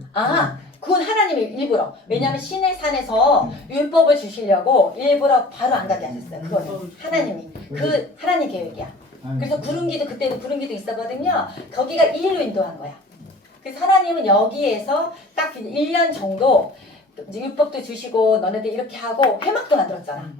그건 하나님이 일부러 왜냐하면 신의 산에서 율법을 주시려고 일부러 바로 안 가게 하셨어요. 그거는 하나님이 그 하나님 계획이야. 그래서 구름기도 그때도 구름기도 있었거든요. 거기가 이 일로 인도한 거야. 그래서 하나님은 여기에서 딱 1년 정도 율법도 주시고 너네들 이렇게 하고 회막도 만들었잖아.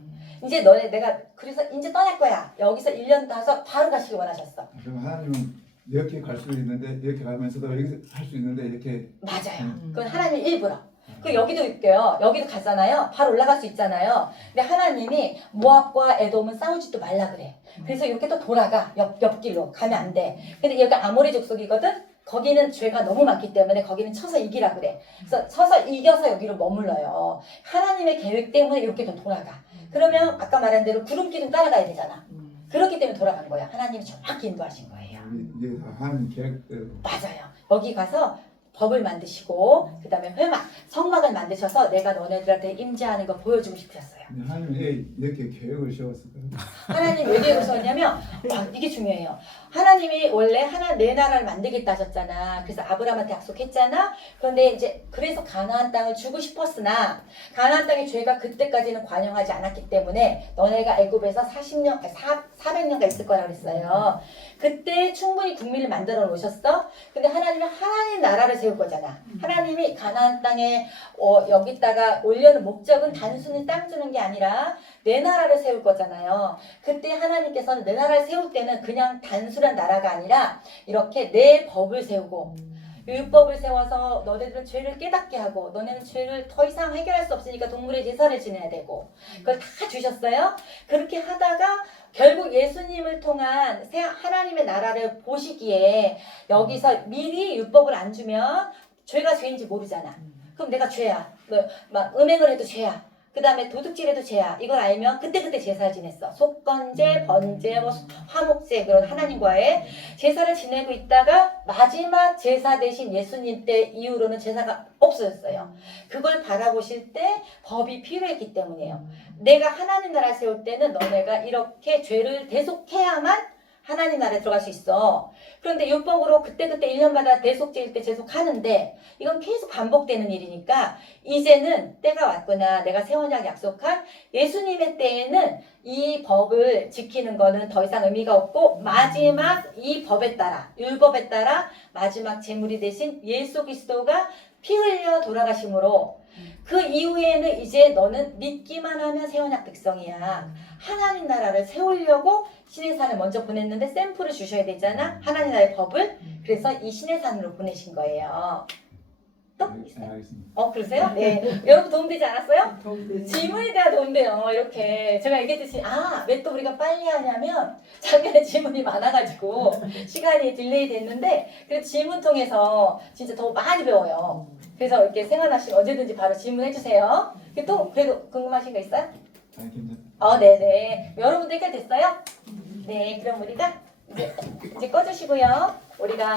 이제 내가 그래서 이제 떠날 거야. 여기서 1년 가서 바로 가시길 원하셨어. 그럼 하나님은 이렇게 갈 수도 있는데 이렇게 가면서도 여기서 할 수 있는데 이렇게 맞아요. 그건 하나님 일부러. 그 여기도 있고요. 여기도 가잖아요. 바로 올라갈 수 있잖아요. 근데 하나님이 모압과 에돔은 싸우지도 말라 그래. 그래서 이렇게 또 돌아가 옆길로 가면 안 돼. 근데 여기 아모리 족속이거든. 거기는 죄가 너무 많기 때문에 거기는 쳐서 이기라 그래. 그래서 쳐서 이겨서 여기로 머물러요. 하나님의 계획 때문에 이렇게 또 돌아가. 그러면 아까 말한 대로 구름길은 따라가야 되잖아. 그렇기 때문에 돌아간 거야. 하나님이 정확히 인도하신 거예요. 이제 하나님 계획대로 맞아요. 여기 가서 법을 만드시고 그 다음에 회막, 성막을 만드셔서 내가 너네들한테 임재하는 거 보여주고 싶으셨어요. 근데 하나님이 왜 이렇게 계획을 세웠을까요? 하나님 왜 그러셨냐면 이게 중요해요. 하나님이 원래 내 나라를 만들겠다 하셨잖아. 그래서 아브라함한테 약속했잖아. 그런데 이제 그래서 가나안 땅을 주고 싶었으나 가나안 땅의 죄가 그때까지는 관영하지 않았기 때문에 너네가 애굽에서 400년간 있을 거라고 그랬어요. 그때 충분히 국민을 만들어 놓으셨어. 근데 하나님이 하나님 나라를 세울 거잖아. 하나님이 가나안 땅에 여기다가 올려는 목적은 단순히 땅 주는 게 아니라 내 나라를 세울 거잖아요. 그때 하나님께서는 내 나라를 세울 때는 그냥 단순한 나라가 아니라 이렇게 내 법을 세우고 율법을 세워서 너네들은 죄를 깨닫게 하고 너네는 죄를 더 이상 해결할 수 없으니까 동물의 제사를 지내야 되고 그걸 다 주셨어요. 그렇게 하다가 결국 예수님을 통한 하나님의 나라를 보시기에 여기서 미리 율법을 안 주면 죄가 죄인지 모르잖아. 그럼 내가 죄야. 막 음행을 해도 죄야. 그 다음에 도둑질해도 죄야. 이걸 알면 그때그때 제사를 지냈어. 속건제, 번제, 화목제 그런 하나님과의 제사를 지내고 있다가 마지막 제사 대신 예수님 때 이후로는 제사가 없어졌어요. 그걸 바라보실 때 법이 필요했기 때문이에요. 내가 하나님 나라 세울 때는 너네가 이렇게 죄를 대속해야만 하나님 나라에 들어갈 수 있어. 그런데 율법으로 그때그때 1년마다 대속 지을 때 제속하는데 이건 계속 반복되는 일이니까 이제는 때가 왔구나. 내가 새 언약 약속한 예수님의 때에는 이 법을 지키는 거는 더 이상 의미가 없고 마지막 이 법에 따라 율법에 따라 마지막 제물이 되신 예수 그리스도가 피 흘려 돌아가심으로 그 이후에는 이제 너는 믿기만 하면 새 언약 백성이야. 하나님 나라를 세우려고 시내산을 먼저 보냈는데 샘플을 주셔야 되잖아. 하나님 나라의 법을. 그래서 이 시내산으로 보내신 거예요. 또? 네, 알겠습니다. 그러세요? 네. 여러분 도움되지 않았어요? 도움되지. 질문에 대한 도움돼요. 이렇게 제가 얘기했듯이 왜 또 우리가 빨리 하냐면 작년에 질문이 많아가지고 시간이 딜레이 됐는데 그래도 질문 통해서 진짜 더 많이 배워요. 그래서 이렇게 생각나시면 언제든지 바로 질문해 주세요. 또 그래도 궁금하신 거 있어요? 아니 괜찮아요. 네네. 여러분들 해결됐어요? 네, 그럼 우리가 이제 꺼주시고요. 우리가